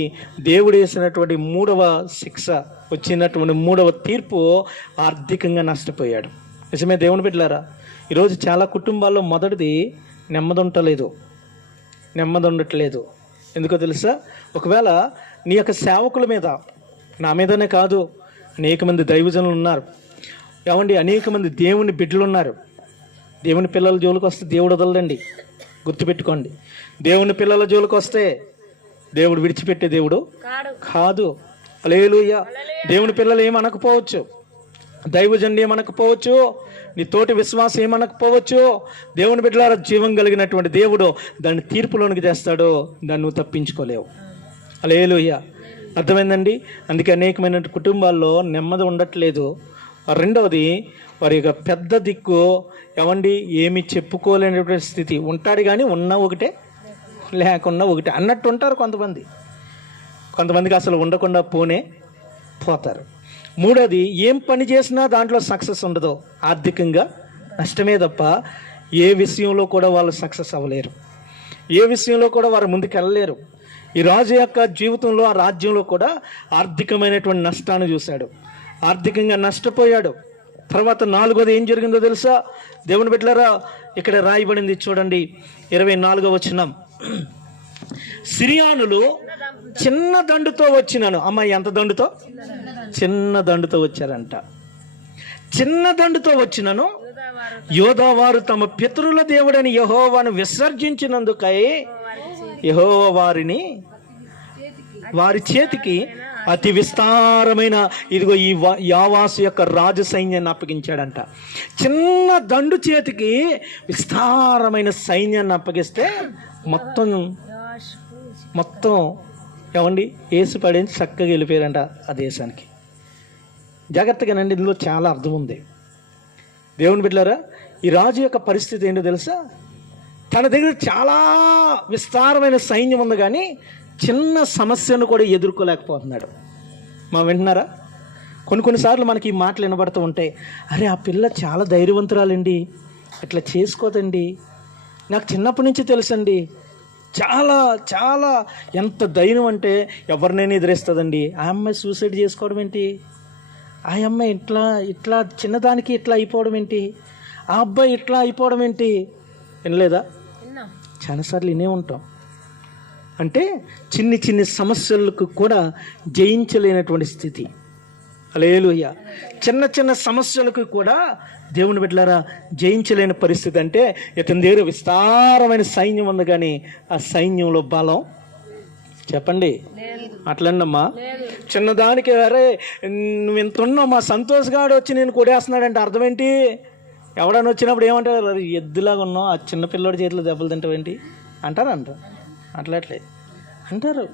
దేవుడు వేసినటువంటి 3వ శిక్ష, వచ్చినటువంటి 3వ తీర్పు, ఆర్థికంగా నష్టపోయాడు. నిజమే దేవుని బిడ్డలారా, ఈరోజు చాలా కుటుంబాల్లో మొదటిది నెమ్మది ఉండట్లేదు. ఎందుకో తెలుసా? ఒకవేళ నీ యొక్క సేవకుల మీద, నా మీదనే కాదు, అనేక మంది దైవజనులు ఉన్నారు. ఏమండి అనేక మంది దేవుని బిడ్డలు ఉన్నారు. దేవుని పిల్లల జోలికి వస్తే దేవుడు వదలదండి, గుర్తుపెట్టుకోండి. దేవుని పిల్లల జోలికి వస్తే దేవుడు విడిచిపెట్టే దేవుడు కాదు. హల్లెలూయా. దేవుని పిల్లలు ఏమనకపోవచ్చు, దైవజనుడు ఏమనకపోవచ్చు, నీ తోటి విశ్వాసం ఏమనకపోవచ్చు. దేవుని బిడ్డలారా, జీవం కలిగినటువంటి దేవుడు దాన్ని తీర్పులోనికి తెస్తాడు, దాన్ని నువ్వు తప్పించుకోలేవు. హల్లెలూయా. అర్థమైందండి? అందుకే అనేకమైన కుటుంబాల్లో నెమ్మది ఉండట్లేదు. రెండవది వారి యొక్క పెద్ద దిక్కు, ఏమండి ఏమి చెప్పుకోలేనటువంటి స్థితి. ఉంటాడు కానీ ఉన్నా ఒకటే, లేకున్నా ఒకటే అన్నట్టు ఉంటారు కొంతమందికి అసలు ఉండకుండా పోతారు. మూడోది, ఏం పని చేసినా దాంట్లో సక్సెస్ ఉండదు, ఆర్థికంగా నష్టమే తప్ప ఏ విషయంలో కూడా వాళ్ళు సక్సెస్ అవ్వలేరు, ఏ విషయంలో కూడా వారు ముందుకు వెళ్ళలేరు. ఈ రాజు యొక్క జీవితంలో, ఆ రాజ్యంలో కూడా ఆర్థికమైనటువంటి నష్టాన్ని చూశాడు, ఆర్థికంగా నష్టపోయాడు. తర్వాత 4వది ఏం జరిగిందో తెలుసా? దేవుని బిడ్డలారా, ఇక్కడ రాయబడింది చూడండి, 24వ వచనం. సిరియానులు చిన్న దండుతో వచ్చినాను. అమ్మాయి ఎంత దండుతో? చిన్న దండుతో వచ్చారంట. చిన్న దండుతో వచ్చినను యోధావారు తమ పితరుల దేవుడని యెహోవాను విసర్జించినందుకై యెహోవా వారి చేతికి అతి విస్తారమైన ఇదిగో ఈ యావాసు యొక్క రాజు సైన్యాన్ని అప్పగించాడంట. చిన్న దండు చేతికి విస్తారమైన సైన్యాన్ని అప్పగిస్తే మొత్తం ఏమండి వేసి పడేసి చక్కగా వెళ్ళిపోయారంట ఆ దేశానికి. జాగ్రత్తగానండి, ఇందులో చాలా అర్థం ఉంది. దేవుని బిడ్డలారా, ఈ రాజు యొక్క పరిస్థితి ఏంటో తెలుసా? తన దగ్గర చాలా విస్తారమైన సైన్యం ఉంది, కానీ చిన్న సమస్యను కూడా ఎదుర్కోలేకపోతున్నాడు. మా వింటున్నారా? కొన్నిసార్లు మనకి ఈ మాటలు వినబడుతూ ఉంటాయి. అరే, ఆ పిల్ల చాలా ధైర్యవంతురాలండి, అట్లా చేసుకోదండి, నాకు చిన్నప్పటి నుంచి తెలుసండి, చాలా చాలా ఎంత ధైర్యం అంటే ఎవరినైనా ఎదిరిస్తుందండి. ఆ అమ్మాయి సూసైడ్ చేసుకోవడం ఏంటి? ఆ అమ్మాయి ఇట్లా చిన్నదానికి ఇట్లా అయిపోవడం ఏంటి? ఆ అబ్బాయి ఇట్లా అయిపోవడం ఏంటి? వినలేదా? చాలాసార్లు వినే ఉంటాం. అంటే చిన్ని సమస్యలకు కూడా జయించలేనటువంటి స్థితి. హల్లెలూయా. చిన్న సమస్యలకు కూడా దేవుని బిడ్డలారా జయించలేని పరిస్థితి. అంటే ఇతని దగ్గర విస్తారమైన సైన్యం ఉంది, కానీ ఆ సైన్యంలో బలం చెప్పండి అట్లండమ్మా. చిన్నదానికి అరే నువ్వు ఇంత ఉన్నావు, మా సంతోష్ గాడు వచ్చి నేను కొడేస్తున్నాడంటే అర్థం ఏంటి? ఎవడన్నా వచ్చినప్పుడు ఏమంటారు? ఎద్దులాగా ఉన్నావు, ఆ చిన్నపిల్లడి చేతిలో దెబ్బలు తింటావేంటి అంటారు. అట్లట్లే అంటారు.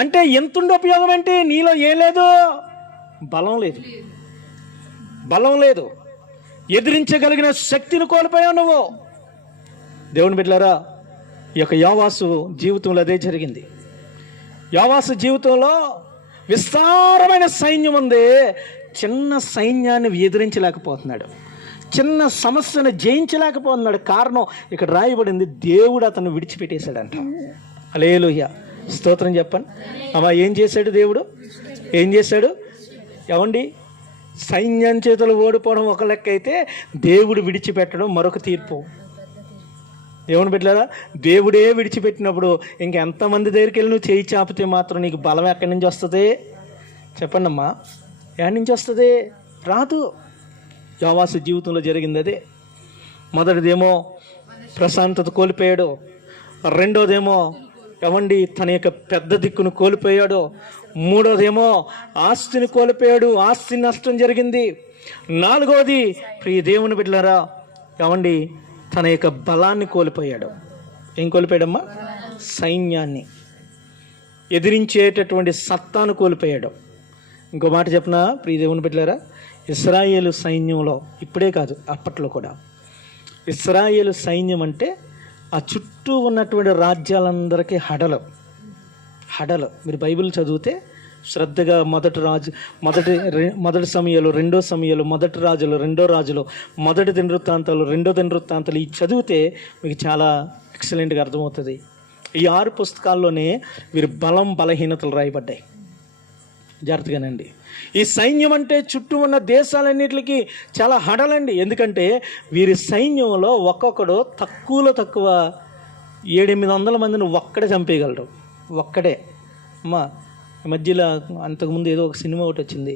అంటే ఎంతుండే ఉపయోగం ఏంటి? నీలో ఏం లేదు, బలం లేదు, ఎదిరించగలిగిన శక్తిని కోల్పోయావు నువ్వు. దేవుని బిడ్డలారా, ఈ యొక్క యోవాసు జీవితంలో అదే జరిగింది. యోవాసు జీవితంలో విస్తారమైన సైన్యం ఉంది, చిన్న సైన్యాన్ని ఎదిరించలేకపోతున్నాడు, చిన్న సమస్యను జయించలేకపోతున్నాడు. కారణం ఇక్కడ రాయబడింది, దేవుడు అతను విడిచిపెట్టేశాడంట. హల్లెలూయా, స్తోత్రం చెప్పండి అమ్మా. ఏం చేశాడు దేవుడు? ఏం చేశాడు? ఏమండి, సైన్యం చేతులు ఓడిపోవడం ఒక లెక్క అయితే, దేవుడు విడిచిపెట్టడం మరొక తీర్పు. దేవుని బిడ్డలారా, దేవుడే విడిచిపెట్టినప్పుడు ఇంకెంతమంది దగ్గరికి వెళ్ళి నువ్వు చేయి చాపితే మాత్రం నీకు బలం ఎక్కడి నుంచి వస్తుంది? చెప్పండి అమ్మా, ఎక్కడి నుంచి వస్తుంది? రాదు. యోవాసు జీవితంలో జరిగింది అదే. మొదటిదేమో ప్రశాంతత కోల్పోయాడు, రెండోదేమో ఏమండి తన యొక్క పెద్ద దిక్కును కోల్పోయాడు, మూడోదేమో ఆస్తిని కోల్పోయాడు, ఆస్తి నష్టం జరిగింది, నాలుగోది ప్రియ దేవుని బిడ్డలారా ఏమండి తన యొక్క బలాన్ని కోల్పోయాడు. ఏం కోల్పోయాడమ్మా? సైన్యాన్ని, ఎదిరించేటటువంటి సత్తాను కోల్పోయాడు. ఇంకో మాట చెప్పనా ప్రియ దేవుని బిడ్డలారా, ఇశ్రాయేలు సైన్యంలో ఇప్పుడే కాదు అప్పట్లో కూడా ఇశ్రాయేలు సైన్యం అంటే ఆ చుట్టూ ఉన్నటువంటి రాజ్యాలందరికీ హడలు. మీరు బైబిల్ చదివితే శ్రద్ధగా మొదటి సమయాలు, రెండో సమయాలు, మొదటి రాజులు, రెండో రాజులు, మొదటి దినవృత్తాంతాలు, రెండో దినవృత్తాంతాలు ఈ చదివితే మీకు చాలా ఎక్సలెంట్గా అర్థమవుతుంది. ఈ 6 పుస్తకాల్లోనే వీరి బలహీనతలు రాయబడ్డాయి. జాగ్రత్తగానండి. ఈ సైన్యం అంటే చుట్టూ ఉన్న దేశాలన్నిటికీ చాలా హడలండి. ఎందుకంటే వీరి సైన్యంలో ఒక్కొక్కడు తక్కువ 700-800 మందిని ఒక్కడే చంపేయగలరు. ఒక్కడే. అమ్మా, ఈ మధ్యలో అంతకుముందు ఏదో ఒక సినిమా ఒకటి వచ్చింది,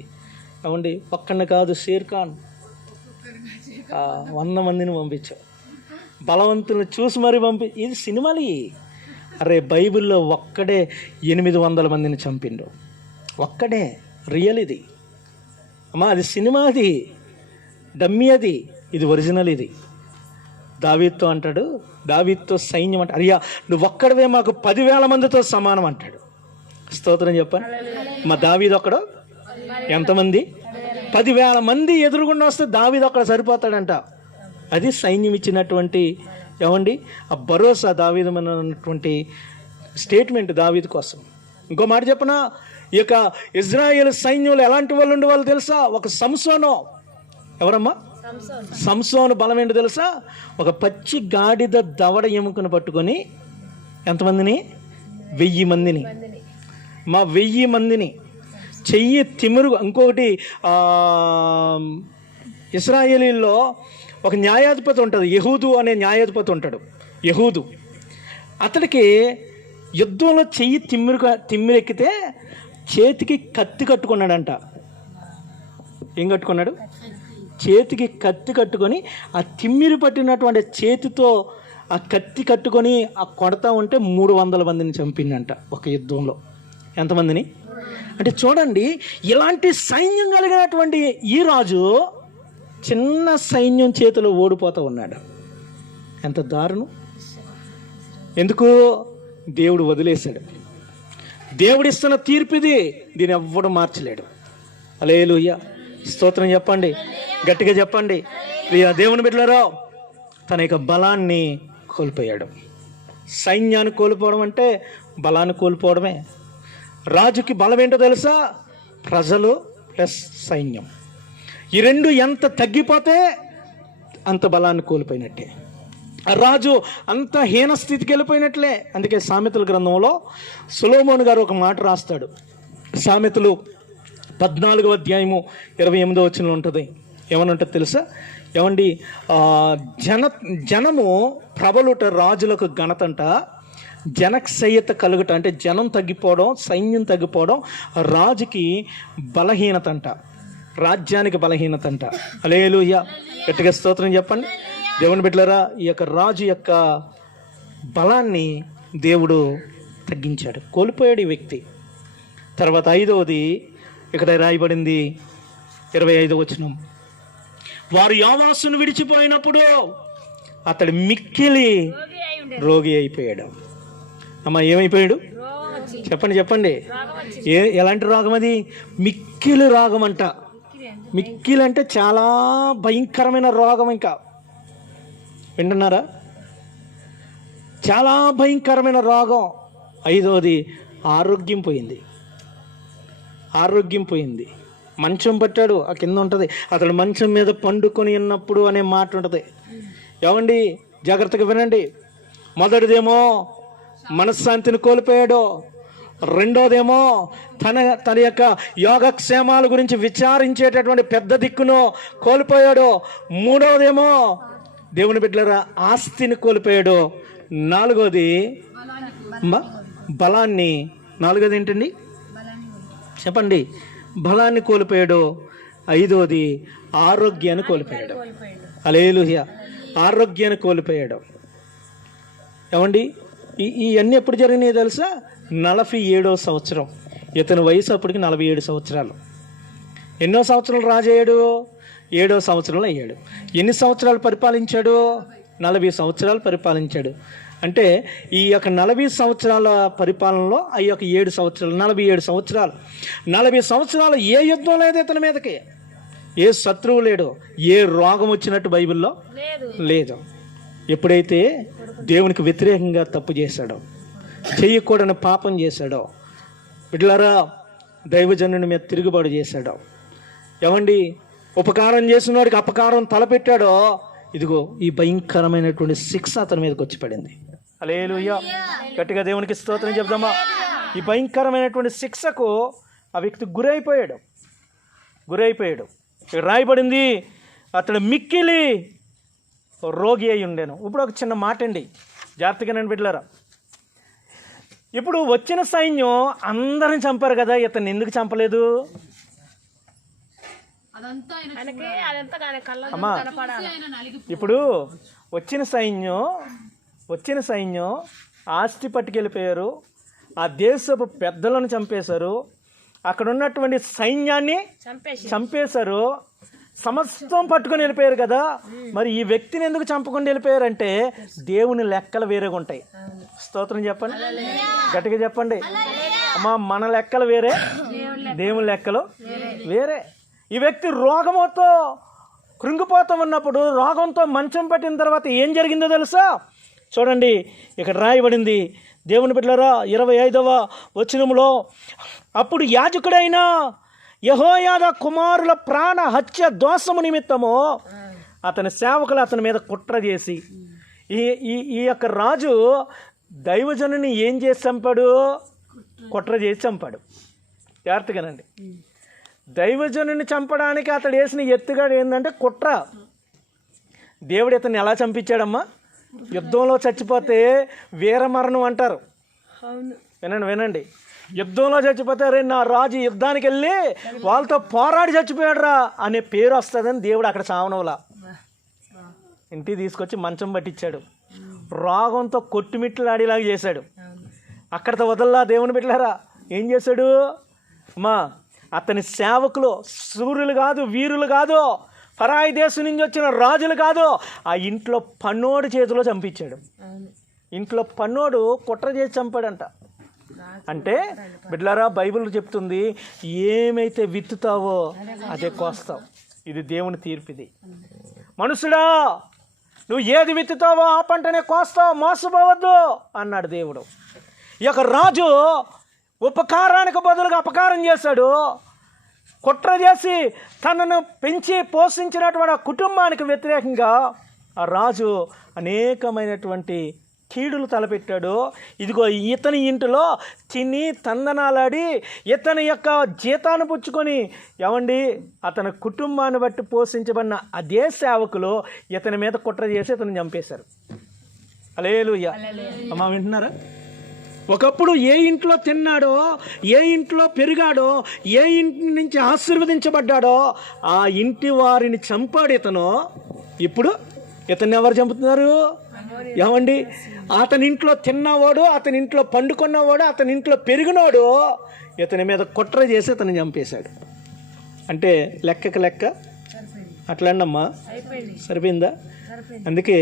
ఏమండి, ఒక్కడిని కాదు షేర్ ఖాన్ 100 మందిని పంపించావు, బలవంతులను చూసి మరీ ఇది సినిమాలు. అరే, బైబిల్లో ఒక్కడే 800 మందిని చంపిండు, ఒక్కడే. రియల్ ఇది అమ్మా, అది సినిమా, అది డమ్మీ, ఇది ఒరిజినల్. ఇది దావీదుతో అంటాడు, దావీదుతో సైన్యం అంటే అయ్యా నువ్వు ఒక్కడవే మాకు 10,000 మందితో సమానం అంటాడు. స్తోత్రం చెప్పండి. మా దావీదు ఒక్కడు ఎంతమంది? 10,000 మంది ఎదురుగుండా వస్తే దావీదు ఒక్కడ సరిపోతాడంట. అది సైన్యం ఇచ్చినటువంటి ఏమండి ఆ భరోసా, దావీదు అన్నటువంటి స్టేట్మెంట్ దావీదు కోసం. ఇంకో మాట చెప్పనా, ఈ యొక్క ఇజ్రాయేల్ సైన్యంలో ఎలాంటి వాళ్ళు ఉండేవాళ్ళు తెలుసా? ఒక సంసోను. ఎవరమ్మా? సంసోను బలం ఏంటో తెలుసా? ఒక పచ్చి గాడిద దవడ ఎముకను పట్టుకొని ఎంతమందిని? 1000 మందిని. మా 1000 మందిని చెయ్యి తిమురు. ఇంకొకటి ఇశ్రాయేలీల్లో ఒక న్యాయాధిపతి ఉంటుంది, యెహూదు అనే న్యాయాధిపతి ఉంటాడు. యెహూదు అతడికి యుద్ధంలో చెయ్యి తిమ్మిరెక్కితే చేతికి కత్తి కట్టుకున్నాడంట. ఏం కట్టుకున్నాడు? చేతికి కత్తి కట్టుకొని ఆ తిమ్మిరి పట్టినటువంటి చేతితో ఆ కత్తి కట్టుకొని ఆ కొడతా ఉంటే 300 మందిని చంపిందంట ఒక యుద్ధంలో. ఎంతమందిని అంటే చూడండి, ఇలాంటి సైన్యం కలిగినటువంటి ఈ రాజు చిన్న సైన్యం చేతిలో ఓడిపోతూ ఉన్నాడు. ఎంత దారుణం! ఎందుకు? దేవుడు వదిలేశాడు. దేవుడిస్తున్న తీర్పు ఇది, దీన్ని ఎవ్వడు మార్చలేడు. హల్లెలూయా, స్తోత్రం చెప్పండి, గట్టిగా చెప్పండి. ప్రియ దేవుని బిడ్డలారా, తన యొక్క బలాన్ని కోల్పోయాడు. సైన్యాన్ని కోల్పోవడం అంటే బలాన్ని కోల్పోవడమే. రాజుకి బలం ఏంటో తెలుసా? ప్రజలు ప్లస్ సైన్యం. ఈ రెండు ఎంత తగ్గిపోతే అంత బలాన్ని కోల్పోయినట్టే. ఆ రాజు అంత హీన స్థితికి వెళ్ళిపోయినట్లే. అందుకే సామెతల గ్రంథంలో సొలొమోను గారు ఒక మాట రాస్తాడు. సామెతలు 14వ అధ్యాయము 28వ వచనంలో ఉంటుంది. ఏమని ఉంటుంది తెలుసా? ఏమండి, జనము ప్రబలుట రాజులకు ఘనతంట, జనక్షయత కలుగుట అంటే జనం తగ్గిపోవడం, సైన్యం తగ్గిపోవడం రాజుకి బలహీనత అంట, రాజ్యానికి బలహీనత అంట. హల్లెలూయా, గట్టిగా స్తోత్రం చెప్పండి. దేవుని బిడ్డలారా, ఈ యొక్క రాజు యొక్క బలాన్ని దేవుడు తగ్గించాడు, కోల్పోయాడు ఈ వ్యక్తి. తర్వాత 5వది ఇక్కడ రాయబడింది 25వ వచనం. వారు యోవాసును విడిచిపోయినప్పుడు అతడు మిక్కిలి రోగి అయిపోయాడు. అమ్మ, ఏమైపోయాడు? చెప్పండి చెప్పండి. ఎలాంటి రోగం అది? మిక్కిలి రోగం అంట. మిక్కిలి అంటే చాలా భయంకరమైన రోగం. ఇంకా వింటున్నారా? చాలా భయంకరమైన రోగం. 5వది ఆరోగ్యం పోయింది. ఆరోగ్యం పోయింది. మంచం పట్టాడు, ఆ కింద ఉంటుంది. అతడు మంచం మీద పండుకొని ఉన్నప్పుడు అనే మాట ఉంటుంది. ఏమండి, జాగ్రత్తగా వినండి. మొదటిదేమో మనశ్శాంతిని కోల్పోయాడు. రెండోదేమో తన యొక్క యోగక్షేమాల గురించి విచారించేటటువంటి పెద్ద దిక్కును కోల్పోయాడు. మూడవదేమో దేవుని బిడ్డలారా ఆస్తిని కోల్పోయాడు. నాలుగోది బలాన్ని. నాలుగోది ఏంటండి? చెప్పండి. బలాన్ని కోల్పోయాడు. 5వది ఆరోగ్యాన్ని కోల్పోయాడు. హల్లెలూయా, ఆరోగ్యాన్ని కోల్పోయాడు. ఏమండి, ఇవన్నీ ఎప్పుడు జరిగినాయి తెలుసా? 47వ సంవత్సరం. ఇతని వయసు అప్పటికి 47 సంవత్సరాలు. ఎన్నో సంవత్సరాలు రాజయ్యాడు? 7వ సంవత్సరంలో అయ్యాడు. ఎన్ని సంవత్సరాలు పరిపాలించాడు? 40 సంవత్సరాలు పరిపాలించాడు. అంటే ఈ యొక్క 40 సంవత్సరాల పరిపాలనలో ఆ యొక్క 7 సంవత్సరాలు, 47 సంవత్సరాలు. 40 సంవత్సరాలు ఏ యుద్ధం లేదు ఇతని మీదకి, ఏ శత్రువు లేడు, ఏ రోగం వచ్చినట్టు బైబిల్లో లేదు. ఎప్పుడైతే దేవునికి వ్యతిరేకంగా తప్పు చేశాడో, చెయ్యకూడని పాపం చేశాడో, బిడ్డలారా దైవజనుని మీద తిరుగుబాటు చేశాడో, ఏమండి ఉపకారం చేసిన వాడికి అపకారం తలపెట్టాడో, ఇదిగో ఈ భయంకరమైనటువంటి శిక్ష అతని మీదకి వచ్చి పడింది. హల్లెలూయా, గట్టిగా దేవునికి స్తోత్రం చెప్దామా. ఈ భయంకరమైనటువంటి శిక్షకు ఆ వ్యక్తి గురైపోయాడు. ఇక్కడ రాయబడింది అతడు మిక్కిలి రోగి అయి ఉండేను. ఇప్పుడు ఒక చిన్న మాట అండి, జాగ్రత్తగా నేను బిడ్డలారా. ఇప్పుడు వచ్చిన సైన్యం అందరిని చంపారు కదా, ఇతన్ని ఎందుకు చంపలేదు? అమ్మా, ఇప్పుడు వచ్చిన సైన్యం ఆస్తి పట్టుకెళ్ళిపోయారు, ఆ దేశపు పెద్దలను చంపేశారు, అక్కడ ఉన్నటువంటి సైన్యాన్ని చంపేశారు, సమస్తం పట్టుకొని వెళ్ళిపోయారు కదా. మరి ఈ వ్యక్తిని ఎందుకు చంపకుండా వెళ్ళిపోయారంటే దేవుని లెక్కలు వేరేగా ఉంటాయి. స్తోత్రం చెప్పండి, గట్టిగా చెప్పండి. అమ్మా, మన లెక్కలు వేరే, దేవుని లెక్కలు వేరే. ఈ వ్యక్తి రోగంతో కృంగిపోతూ ఉన్నప్పుడు, రోగంతో మంచం పట్టిన తర్వాత ఏం జరిగిందో తెలుసా? చూడండి, ఇక్కడ రాయబడింది దేవుని బిడ్డలారా 25వ వచనంలో, అప్పుడు యాజకుడైన యెహోయాదా కుమారుల ప్రాణ హత్య దోషము నిమిత్తము అతని సేవకులు అతని మీద కుట్ర చేసి, ఈ యొక్క రాజు దైవజనుని ఏం చేసి చంపాడు? కుట్ర చేసి చంపాడు. జాగ్రత్తగానండి. దైవజనుని చంపడానికి అతడు వేసిన ఎత్తుగాడు ఏంటంటే కుట్ర. దేవుడు ఇతన్ని ఎలా చంపించాడమ్మా? యుద్ధంలో చచ్చిపోతే వీరమరణం అంటారు. వినండి, యుద్ధంలో చచ్చిపోతే రే నా రాజు యుద్ధానికి వెళ్ళి వాళ్ళతో పోరాడి చచ్చిపోయాడు రా అనే పేరు వస్తుందని దేవుడు అక్కడ చావనవలా ఇంటికి తీసుకొచ్చి మంచం పట్టించాడు, రోగంతో కొట్టుమిట్లాడేలాగా చేశాడు. అక్కడితో వదల్లా దేవుని బిడ్డలారా. ఏం చేశాడు? అమ్మా, అతని సేవకులు శూరులు కాదు, వీరులు కాదు, పరాయి దేశం నుంచి వచ్చిన రాజులు కాదు, ఆ ఇంట్లో పన్నోడి చేతిలో చంపించాడు. ఇంట్లో పన్నోడు కుట్ర చేసి చంపాడంట. అంటే బిడ్డలారా, బైబిల్ చెప్తుంది, ఏమైతే విత్తుతావో అదే కోస్తావు. ఇది దేవుని తీర్పు. ఇది మనుషుడా, నువ్వు ఏది విత్తుతావో ఆ పంటనే కోస్తావు, మోసపోవద్దు అన్నాడు దేవుడు. ఈ యొక్క రాజు ఉపకారానికి బదులుగా అపకారం చేశాడు. కుట్ర చేసి తనను పెంచి పోషించినటువంటి ఆ కుటుంబానికి వ్యతిరేకంగా ఆ రాజు అనేకమైనటువంటి కీడులు తలపెట్టాడు. ఇదిగో ఇతని ఇంటిలో తిని తందనాలాడి ఇతని యొక్క జీతాన్ని పుచ్చుకొని ఏమండి అతని కుటుంబాన్ని బట్టి పోషించబడిన అదే సేవకులు ఇతని మీద కుట్ర చేసి ఇతను చంపేశారు. హల్లెలూయా. అమ్మా వింటున్నారా? ఒకప్పుడు ఏ ఇంట్లో తిన్నాడో, ఏ ఇంట్లో పెరిగాడో, ఏ ఇంటి నుంచి ఆశీర్వదించబడ్డాడో ఆ ఇంటి వారిని చంపాడు ఇతను. ఇప్పుడు ఇతన్ని ఎవరు చంపుతున్నారు? ఏమండి, అతని ఇంట్లో తిన్నవాడు, అతని ఇంట్లో పండుకున్నవాడు, అతని ఇంట్లో పెరిగినోడు ఇతని మీద కుట్ర చేసి ఇతను చంపేశాడు. అంటే లెక్కకి లెక్క అట్లాండమ్మా, సరిపోయిందా? అందుకే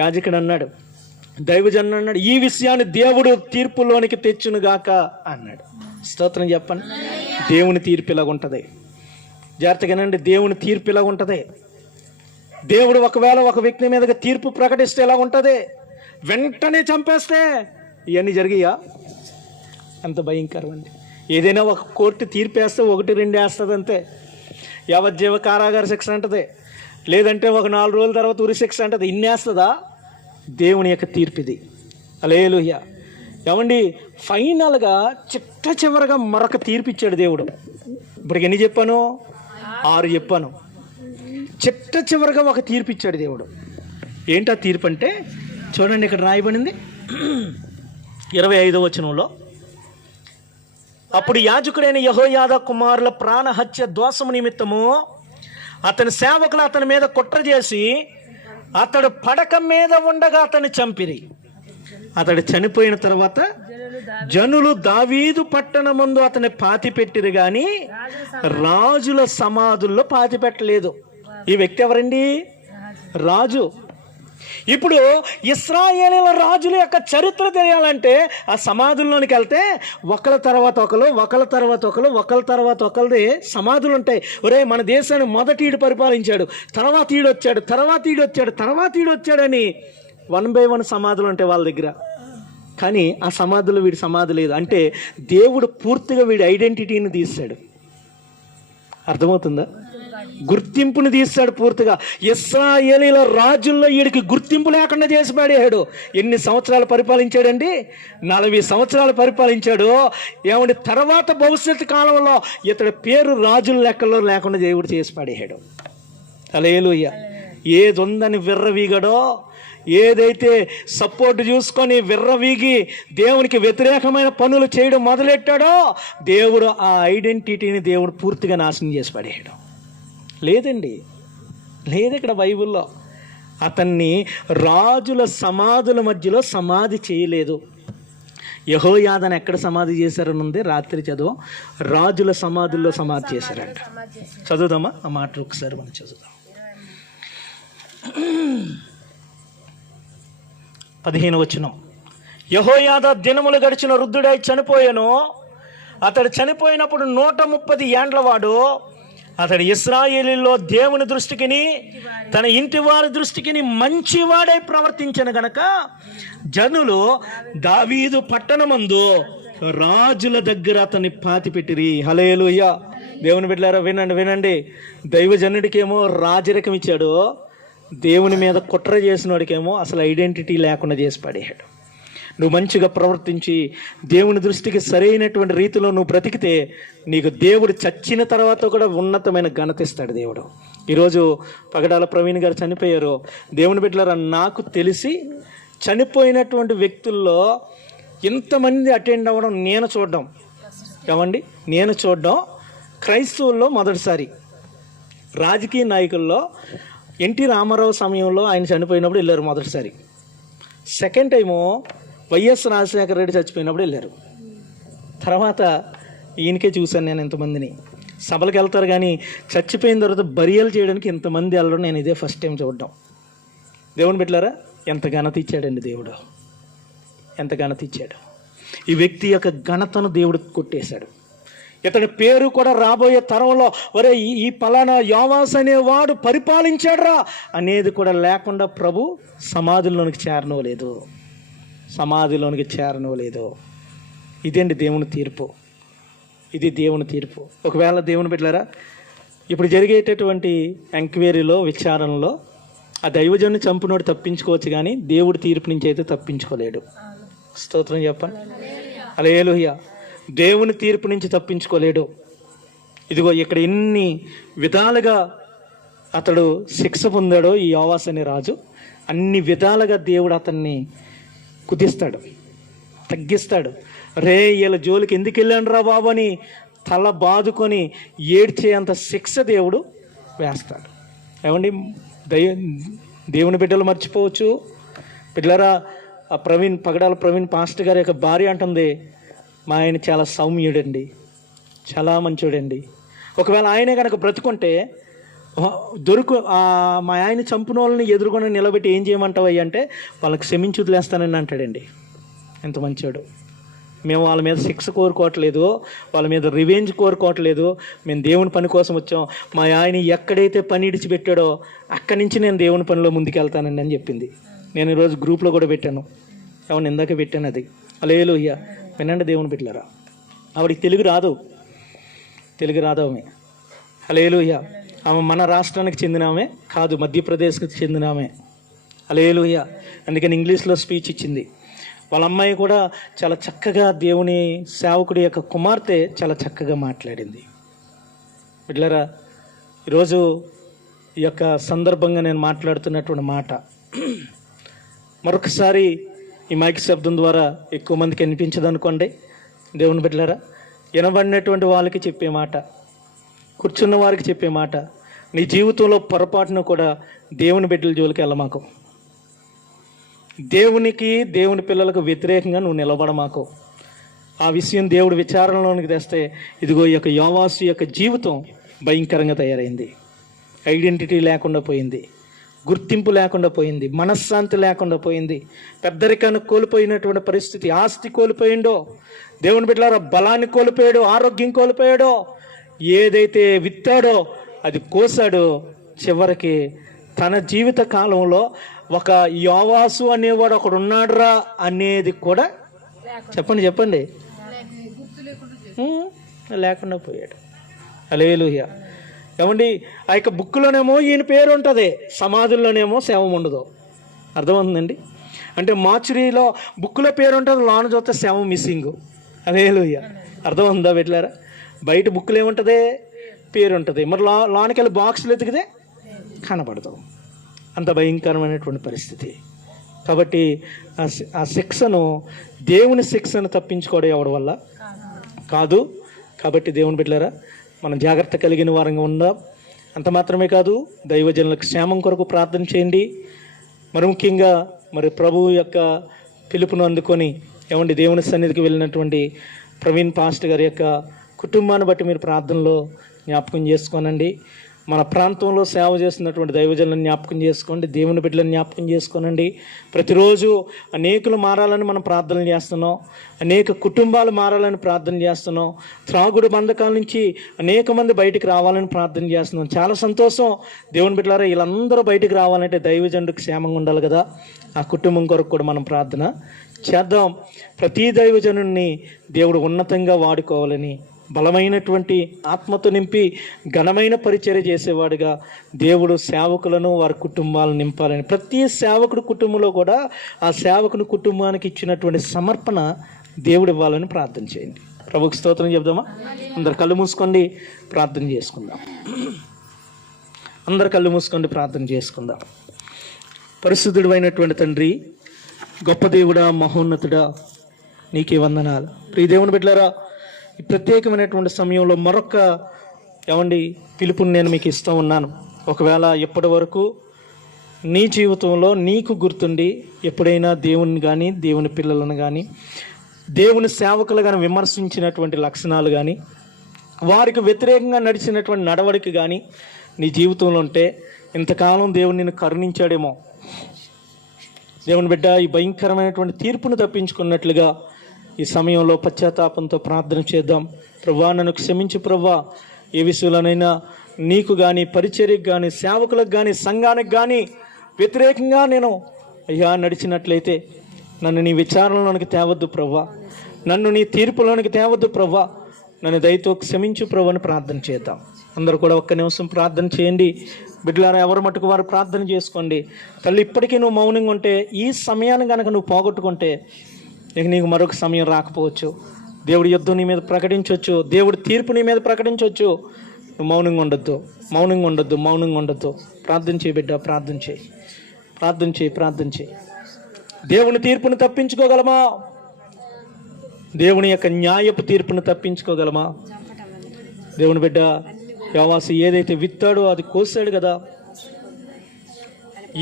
యాజకుడు అన్నాడు, దైవజనుడు అన్నాడు, ఈ విషయాన్ని దేవుడు తీర్పులోనికి తెచ్చునుగాక అన్నాడు. స్తోత్రం చెప్పండి. దేవుని తీర్పు ఇలాగ ఉంటుంది. జాగ్రత్తగానండి, దేవుని తీర్పు ఇలాగ ఉంటుంది. దేవుడు ఒకవేళ ఒక వ్యక్తి మీదగా తీర్పు ప్రకటిస్తే ఎలా ఉంటుంది? వెంటనే చంపేస్తే ఇవన్నీ జరిగాయా? అంత భయంకరం అండి. ఏదైనా ఒక కోర్టు తీర్పు వేస్తే 1-2 వేస్తుంది అంతే. యావజ్జీవ కారాగార శిక్ష అంటది, లేదంటే ఒక 4 రోజుల తర్వాత ఉరి శిక్ష అంటది. ఇన్ని వేస్తుందా? దేవుని యొక్క తీర్పు ఇది. హల్లెలూయా. ఏమండి, ఫైనల్గా చిట్ట చివరగా మరొక తీర్పు ఇచ్చాడు దేవుడు. ఇప్పటికి ఎన్ని చెప్పాను? 6 చెప్పాను. చిట్ట చివరగా ఒక తీర్పు ఇచ్చాడు దేవుడు. ఏంటా తీర్పు అంటే చూడండి, ఇక్కడ రాయబడింది 25వ వచనంలో, అప్పుడు యాజకుడైన యెహోయాదా కుమారుల ప్రాణహత్య దోషము నిమిత్తము అతని సేవకులు అతని మీద కుట్ర చేసి అతడు పడక మీద ఉండగా అతన్ని చంపిరి. అతడు చనిపోయిన తర్వాత జనులు దావీదు పట్టణమందు అతన్ని పాతిపెట్టిరు గాని రాజుల సమాధుల్లో పాతిపెట్టలేదు. ఈ వ్యక్తి ఎవరండి? రాజు. ఇప్పుడు ఇశ్రాయేలీయుల రాజుల యొక్క చరిత్ర తెలియాలంటే ఆ సమాధుల్లోనికి వెళ్తే ఒకళ్ళ తర్వాత ఒకరు, ఒకళ్ళ తర్వాత ఒకరు, ఒకళ్ళ తర్వాత ఒకరిది సమాధులు ఉంటాయి. ఒరే, మన దేశాన్ని మొదటి ఈడు పరిపాలించాడు, తర్వాత ఈడు వచ్చాడు, తర్వాత ఈడు వచ్చాడు, తర్వాత ఈడు వచ్చాడని 1 by 1 సమాధులు ఉంటాయి వాళ్ళ దగ్గర. కానీ ఆ సమాధులు వీడి సమాధి లేదు. అంటే దేవుడు పూర్తిగా వీడి ఐడెంటిటీని తీస్తాడు. అర్థమవుతుందా? గుర్తింపుని తీస్తాడు పూర్తిగా. ఇశ్రాయేలీయుల రాజుల్లో వీడికి గుర్తింపు లేకుండా చేసి పడేశాడు. ఎన్ని సంవత్సరాలు పరిపాలించాడండి? 40 సంవత్సరాలు పరిపాలించాడు. ఏమండి, తర్వాత భవిష్యత్తు కాలంలో ఇతడి పేరు రాజుల లెక్కల్లో లేకుండా దేవుడు చేసి పడేశాడు. హల్లెలూయా. ఏది ఉందని విర్రవీగడో, ఏదైతే సపోర్ట్ చూసుకొని విర్రవీగి దేవునికి వ్యతిరేకమైన పనులు చేయడం మొదలెట్టాడో దేవుడు ఆ ఐడెంటిటీని దేవుడు పూర్తిగా నాశనం చేసి పడేయడం లేదండి. లేదు ఇక్కడ బైబిల్లో. అతన్ని రాజుల సమాధుల మధ్యలో సమాధి చేయలేదు. యెహోయాదాను ఎక్కడ సమాధి చేశారని ఉంది, రాత్రి చదువు. రాజుల సమాధుల్లో సమాధి చేశారంట. చదువుదామా ఆ మాట ఒకసారి మనం చదువుదాం. 15వ వచనం, యెహోయాదా దినములు గడిచిన వృద్ధుడై చనిపోయాను. అతడు చనిపోయినప్పుడు 130 ఏండ్ల వాడు. అతడు ఇశ్రాయేలీయుల్లో దేవుని దృష్టికిని తన ఇంటి వారి దృష్టికిని మంచివాడై ప్రవర్తించను గనక జనులు దావీదు పట్టణమందు రాజుల దగ్గర అతన్ని పాతిపెట్టిరి. హల్లెలూయా. దేవుని బిడ్డలారా, వినండి. దైవజనుడికేమో రాజరికం ఇచ్చాడు, దేవుని మీద కుట్ర చేసిన వాడికేమో అసలు ఐడెంటిటీ లేకుండా చేసి పడేయాడు. నువ్వు మంచిగా ప్రవర్తించి దేవుని దృష్టికి సరైనటువంటి రీతిలో నువ్వు బ్రతికితే నీకు దేవుడు చచ్చిన తర్వాత కూడా ఉన్నతమైన ఘనత ఇస్తాడు దేవుడు. ఈరోజు పగడాల ప్రవీణ్ గారు చనిపోయారు. దేవుని బిడ్డలారా, నాకు తెలిసి చనిపోయినటువంటి వ్యక్తుల్లో ఇంతమంది అటెండ్ అవ్వడం నేను చూడడం, నేను చూడడం క్రైస్తవుల్లో మొదటిసారి. రాజకీయ నాయకుల్లో ఎన్టీ రామారావు సమయంలో ఆయన చనిపోయినప్పుడు వెళ్ళారు మొదటిసారి. Second time Y S Rajasekhara Reddy చచ్చిపోయినప్పుడు వెళ్ళారు. తర్వాత ఈయనకే చూశాను నేను ఇంతమందిని. సభలకు వెళ్తారు కానీ చచ్చిపోయిన తర్వాత బరియలు చేయడానికి ఇంతమంది వెళ్ళడం నేను ఇదే ఫస్ట్ టైం చూడడం. దేవుని బిడ్డలారా, ఎంత ఘనత ఇచ్చాడండి దేవుడు. ఎంత ఘనత ఇచ్చాడు. ఈ వ్యక్తి యొక్క ఘనతను దేవుడు కొట్టేశాడు. ఇతని పేరు కూడా రాబోయే తరంలో ఒరే ఈ పలానా యోవాస్ అనేవాడు పరిపాలించాడురా అనేది కూడా లేకుండా ప్రభు సమాధిలోనికి చేరనవలేదు. ఇదేంటి దేవుని తీర్పు. ఇది దేవుని తీర్పు. ఒకవేళ దేవుని బిడ్డలారా, ఇప్పుడు జరిగేటటువంటి ఎంక్వైరీలో, విచారణలో ఆ దైవజన్ని చంపినోడు తప్పించుకోవచ్చు, కానీ దేవుడి తీర్పు నుంచి అయితే తప్పించుకోలేడు. స్తోత్రం చెప్పండి. హల్లెలూయా. దేవుని తీర్పు నుంచి తప్పించుకోలేడు. ఇదిగో ఇక్కడ ఎన్ని విధాలుగా అతడు శిక్ష పొందాడో ఈ యోవాస్ అనే రాజు, అన్ని విధాలుగా దేవుడు అతన్ని కుదిస్తాడు, తగ్గిస్తాడు. రే వీళ్ళ జోలికి ఎందుకు వెళ్ళాను రా బాబు అని తల బాదుకొని ఏడ్చేంత శిక్ష దేవుడు వేస్తాడు. ఏమండి, దేవుని బిడ్డలు మర్చిపోవచ్చు. బిడ్డలారా, ఆ పగడాల ప్రవీణ్ పాస్టర్ గారి యొక్క భార్య అంటుంది, మా ఆయన చాలా సౌమ్యుడండి, చాలా మంచోడండి. ఒకవేళ ఆయనే కనుక బ్రతుకుంటే మా ఆయన చంపిన వాళ్ళని ఎదుర్కొని నిలబెట్టి ఏం చేయమంటావు అయ్యి అంటే వాళ్ళకి క్షమించి వదిలేస్తానని అంటాడండి. ఎంత మంచోడు. మేము వాళ్ళ మీద శిక్ష కోరుకోవట్లేదు, వాళ్ళ మీద రివెంజ్ కోరుకోవట్లేదు, మేము దేవుని పని కోసం వచ్చాం. మా ఆయన ఎక్కడైతే పని ఇడిచిపెట్టాడో అక్కడి నుంచి నేను దేవుని పనిలో ముందుకెళ్తానండి అని చెప్పింది. నేను ఈరోజు గ్రూప్లో కూడా పెట్టాను, అవును ఇందాక పెట్టాను అది. హల్లెలూయా. వినండి దేవుని బిడ్డలారా, ఆవిడికి తెలుగు రాదు ఆమె. హల్లెలూయా. ఆమె మన రాష్ట్రానికి చెందిన ఆమె కాదు, మధ్యప్రదేశ్కి చెందిన ఆమె. హల్లెలూయా. అందుకని ఇంగ్లీష్లో స్పీచ్ ఇచ్చింది. వాళ్ళ అమ్మాయి కూడా చాలా చక్కగా, దేవుని సేవకుడి యొక్క కుమార్తె చాలా చక్కగా మాట్లాడింది. బిడ్డలారా, ఈరోజు ఈ యొక్క సందర్భంగా నేను మాట్లాడుతున్నటువంటి మాట మరొకసారి ఈ మైక్ శబ్దం ద్వారా ఎక్కువ మందికి వినిపించదు అనుకోండి. దేవుని బిడ్డలారా, వినబడినటువంటి వాళ్ళకి చెప్పే మాట, కూర్చున్న వారికి చెప్పే మాట, నీ జీవితంలో పొరపాటును కూడా దేవుని బిడ్డల జోలికి వెళ్ళమాకు. దేవునికి, దేవుని పిల్లలకు వ్యతిరేకంగా నువ్వు నిలబడమాకు. ఆ విషయం దేవుడు విచారణలోనికి తెస్తే ఇదిగో ఈ యొక్క యోవాసు యొక్క జీవితం భయంకరంగా తయారైంది. ఐడెంటిటీ లేకుండా పోయింది, గుర్తింపు లేకుండా పోయింది, మనశ్శాంతి లేకుండా పోయింది, పెద్దరికాన్ని కోల్పోయినటువంటి పరిస్థితి. ఆస్తి కోల్పోయిండో, దేవుని బిడ్డలారా బలాన్ని కోల్పోయాడో, ఆరోగ్యం కోల్పోయాడో, ఏదైతే విత్తాడో అది కోసాడో. చివరికి తన జీవిత కాలంలో ఒక యోవాసు అనేవాడు ఒకడు ఉన్నాడురా అనేది కూడా చెప్పండి లేకుండా పోయాడు. హల్లెలూయా. ఏమండి, ఆ యొక్క బుక్లోనేమో ఈయన పేరు ఉంటుంది, సమాధుల్లోనేమో శవం ఉండదు. అర్థమవుతుందండి? అంటే మార్చురీలో బుక్లో పేరు ఉంటుంది, లోన చూస్తే శవం మిస్సింగ్. హల్లెలూయా. అర్థమవుతుందా బిడ్డలారా? బయట బుక్లో ఏముంటుంది? పేరు ఉంటుంది. మరి లోనికి వెళ్ళి బాక్సులు ఎతికితే కనపడదు. అంత భయంకరమైనటువంటి పరిస్థితి. కాబట్టి ఆ శిక్షను, దేవుని శిక్షను తప్పించుకోవడం ఎవరి వల్ల కాదు. కాబట్టి దేవుని బిడ్డలారా, మనం జాగ్రత్త కలిగిన వారంగా ఉందాం. అంత మాత్రమే కాదు, దైవజనులకు క్షేమం కొరకు ప్రార్థన చేయండి. మరి ముఖ్యంగా మరి ప్రభువు యొక్క పిలుపును అందుకొని ఏమండి దేవుని సన్నిధికి వెళ్ళినటువంటి ప్రవీణ్ పాస్టర్ గారి యొక్క కుటుంబాన్ని బట్టి మీరు ప్రార్థనలో జ్ఞాపకం చేసుకోనండి. మన ప్రాంతంలో సేవ చేస్తున్నటువంటి దైవజనులను జ్ఞాపకం చేసుకోండి, దేవుని బిడ్డలను జ్ఞాపకం చేసుకోనండి. ప్రతిరోజు అనేకులు మారాలని మనం ప్రార్థనలు చేస్తున్నాం, అనేక కుటుంబాలు మారాలని ప్రార్థన చేస్తున్నాం, త్రాగుడు బంధకాల నుంచి అనేక మంది బయటికి రావాలని ప్రార్థన చేస్తున్నాం. చాలా సంతోషం దేవుని బిడ్డలారా. వీళ్ళందరూ బయటికి రావాలంటే దైవజనుడికి క్షేమంగా ఉండాలి కదా. ఆ కుటుంబం కొరకు కూడా మనం ప్రార్థన చేద్దాం. ప్రతి దైవజనుడిని దేవుడు ఉన్నతంగా వాడుకోవాలని, బలమైనటువంటి ఆత్మతో నింపి ఘనమైన పరిచర్య చేసేవాడుగా దేవుడు సేవకులను, వారి కుటుంబాలను నింపాలని, ప్రతి సేవకుడు కుటుంబంలో కూడా ఆ సేవకుని కుటుంబానికి ఇచ్చినటువంటి సమర్పణ దేవుడు ఇవ్వాలని ప్రార్థన చేయండి. ప్రభువుకి స్తోత్రం చెప్దామా? అందరు కళ్ళు మూసుకోండి, ప్రార్థన చేసుకుందాం. అందరు కళ్ళు మూసుకోండి, ప్రార్థన చేసుకుందాం. పరిశుద్ధుడు అయినటువంటి తండ్రి, గొప్ప దేవుడా, మహోన్నతుడా, నీకే వందనాలు. ప్రియ దేవుని బిడ్డలారా, ఈ ప్రత్యేకమైనటువంటి సమయంలో మరొక పిలుపుని నేను మీకు ఇస్తూ ఉన్నాను. ఒకవేళ ఎప్పటి వరకు నీ జీవితంలో నీకు గుర్తుండి ఎప్పుడైనా దేవుని కానీ, దేవుని పిల్లలను కానీ, దేవుని సేవకులు కానీ విమర్శించినటువంటి లక్షణాలు కానీ, వారికి వ్యతిరేకంగా నడిచినటువంటి నడవడిక కానీ నీ జీవితంలో ఉంటే, ఇంతకాలం దేవుడు నిన్ను కరుణించాడేమో, దేవుని బిడ్డ ఈ భయంకరమైనటువంటి తీర్పును తప్పించుకున్నట్లుగా ఈ సమయంలో పశ్చాత్తాపంతో ప్రార్థన చేద్దాం. ప్రభువా, నన్ను క్షమించు ప్రభువా. ఏ విషయంలోనైనా నీకు కానీ, పరిచర్యకు కానీ, సేవకులకు కానీ, సంఘానికి కానీ వ్యతిరేకంగా నేను అయ్యా నడిచినట్లయితే నన్ను నీ విచారణలోనికి తేవద్దు ప్రభువా, నన్ను నీ తీర్పులోనికి తేవద్దు ప్రభువా, నన్ను దయతో క్షమించు ప్రభు అని ప్రార్థన చేద్దాం. అందరూ కూడా ఒక్క నిమిషం ప్రార్థన చేయండి. బిడ్డలారా, ఎవరు మటుకు వారు ప్రార్థన చేసుకోండి. తల్లి, ఇప్పటికీ నువ్వు మౌనంగా ఉంటే, ఈ సమయాన్ని కనుక నువ్వు పోగొట్టుకుంటే ఇక నీకు మరొక సమయం రాకపోవచ్చు. దేవుడి యుద్ధం నీ మీద ప్రకటించవచ్చు, దేవుడి తీర్పు నీ మీద ప్రకటించవచ్చు. నువ్వు మౌనంగా ఉండొద్దు, మౌనంగా ఉండొద్దు, మౌనంగా ఉండొద్దు. ప్రార్థన చేయి బిడ్డ, ప్రార్థన చేయి, ప్రార్థన చేయి, ప్రార్థన చేయి. దేవుని తీర్పును తప్పించుకోగలమా? దేవుని యొక్క న్యాయపు తీర్పును తప్పించుకోగలమా? దేవుని బిడ్డ యోవాసు ఏదైతే విత్తాడో అది కోసాడు కదా.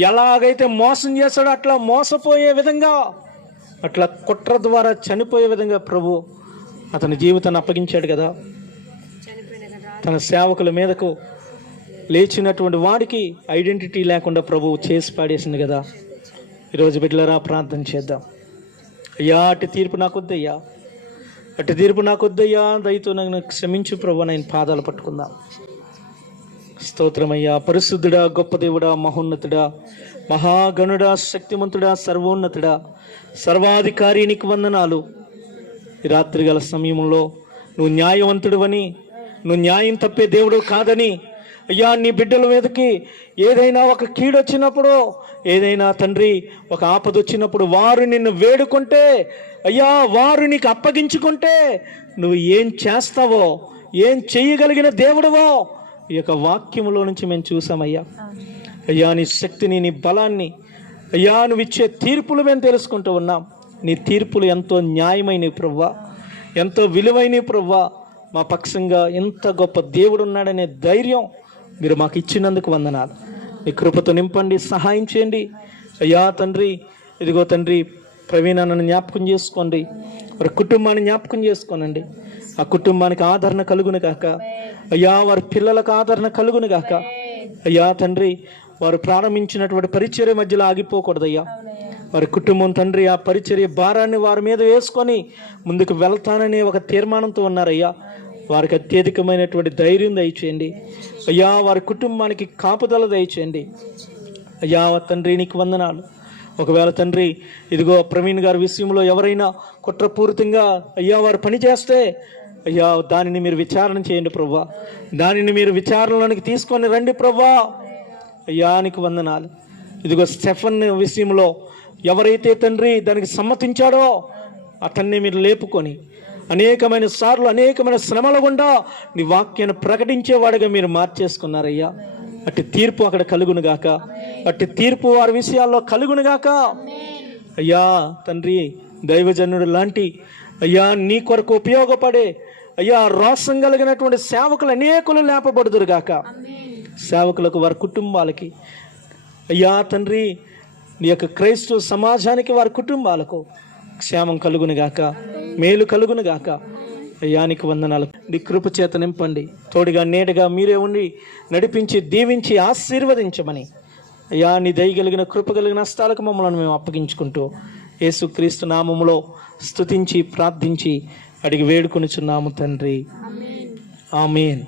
ఎలాగైతే మోసం చేశాడో అట్లా మోసపోయే విధంగా, అట్లా కుట్ర ద్వారా చనిపోయే విధంగా ప్రభు అతని జీవితాన్ని అప్పగించాడు కదా. తన సేవకుల మీదకు లేచినటువంటి వాడికి ఐడెంటిటీ లేకుండా ప్రభువు చేసి పాడేసింది కదా. ఈరోజు బిడ్డలారా, ప్రార్థన చేద్దాం. అయ్యా, అటు తీర్పు నాకొద్దయ్యా, అటు తీర్పు నాకొద్దయ్యా, దయతో నన్ను క్షమించు ప్రభు. నేను పాదాలు పట్టుకుందాం. స్తోత్రమయ్యా. పరిశుద్ధుడా, గొప్ప దేవుడా, మహోన్నతుడా, మహాగణుడా, శక్తిమంతుడా, సర్వోన్నతుడా, సర్వాధికారి, నీకు వందనాలు. ఈ రాత్రి గల సమయంలో నువ్వు న్యాయవంతుడువని, నువ్వు న్యాయం తప్పే దేవుడు కాదని, అయ్యా నీ బిడ్డల మీదకి ఏదైనా ఒక కీడు వచ్చినప్పుడు, ఏదైనా తండ్రి ఒక ఆపద వచ్చినప్పుడు వారు నిన్ను వేడుకుంటే, అయ్యా వారు నీకు అప్పగించుకుంటే నువ్వు ఏం చేస్తావో, ఏం చేయగలిగిన దేవుడువో ఈ యొక్క వాక్యములో నుంచి మేము చూసామయ్యా. అయ్యా, నీ శక్తిని, నీ బలాన్ని, అయ్యా నువ్వు ఇచ్చే తీర్పులు మేము తెలుసుకుంటూ ఉన్నాం. నీ తీర్పులు ఎంతో న్యాయమైనవి ప్రభువా, ఎంతో విలువైనవి ప్రభువా. మా పక్షంగా ఎంత గొప్ప దేవుడు ఉన్నాడనే ధైర్యం మీరు మాకు ఇచ్చినందుకు వందనాలు. మీ కృపతో నింపండి, సహాయం చేయండి అయ్యా తండ్రి. ఇదిగో తండ్రి, ప్రవీణను జ్ఞాపకం చేసుకోండి, వారి కుటుంబాన్ని జ్ఞాపకం చేసుకోనండి. ఆ కుటుంబానికి ఆదరణ కలుగును గాక అయ్యా, వారి పిల్లలకు ఆదరణ కలుగును గాక అయ్యా తండ్రి. వారు ప్రారంభించినటువంటి పరిచర్య మధ్యలో ఆగిపోకూడదయ్యా. వారి కుటుంబం తండ్రి ఆ పరిచర్య భారాన్ని వారి మీద వేసుకొని ముందుకు వెళ్తాననే ఒక తీర్మానంతో ఉన్నారయ్యా. వారికి అత్యధికమైనటువంటి ధైర్యం దయచేయండి అయ్యా. వారి కుటుంబానికి కాపుదల దయచేయండి అయ్యా. తండ్రి నీకు వందనాలు. ఒకవేళ తండ్రి ఇదిగో ప్రవీణ్ గారి విషయంలో ఎవరైనా కుట్రపూరితంగా అయ్యా వారు పని చేస్తే అయ్యా దానిని మీరు విచారణ చేయండి ప్రభువా. దానిని మీరు విచారణలోనికి తీసుకొని రండి ప్రభువా. అయ్యా నీకు వందనాలు. ఇదిగో స్టెఫన్ విషయంలో ఎవరైతే తండ్రి దానికి సమ్మతించాడో అతన్ని మీరు లేపుకొని అనేకమైన సార్లు అనేకమైన శ్రమల గుండా నీ వాక్యాన్ని ప్రకటించేవాడిగా మీరు మార్చేసుకున్నారయ్యా. అట్టి తీర్పు అక్కడ కలుగును గాక, అట్టి తీర్పు వారి విషయాల్లో కలుగును గాక అయ్యా తండ్రి. దైవజనుడు లాంటి అయ్యా నీ కొరకు ఉపయోగపడే అయ్యా రోషం కలిగినటువంటి సేవకులు అనేకులు లేపబడుదురు గాక. సేవకులకు, వారి కుటుంబాలకి అయ్యా తండ్రి, నీ యొక్క క్రైస్తవ సమాజానికి, వారి కుటుంబాలకు క్షేమం కలుగును గాక, మేలు కలుగును గాక అయ్యా. నీకు వందనాలు. నీ కృప చేత నింపండి, తోడుగా నేడుగా మీరే ఉండి నడిపించి దీవించి ఆశీర్వదించమని అయ్యా. నీ దయ కలిగిన కృప కలిగిన హస్తాలకు మమ్మల్ని మేము అప్పగించుకుంటూ యేసుక్రీస్తు నామములో స్తుతించి ప్రార్థించి అడిగి వేడుకొనిచున్నాము తండ్రి. ఆమేన్.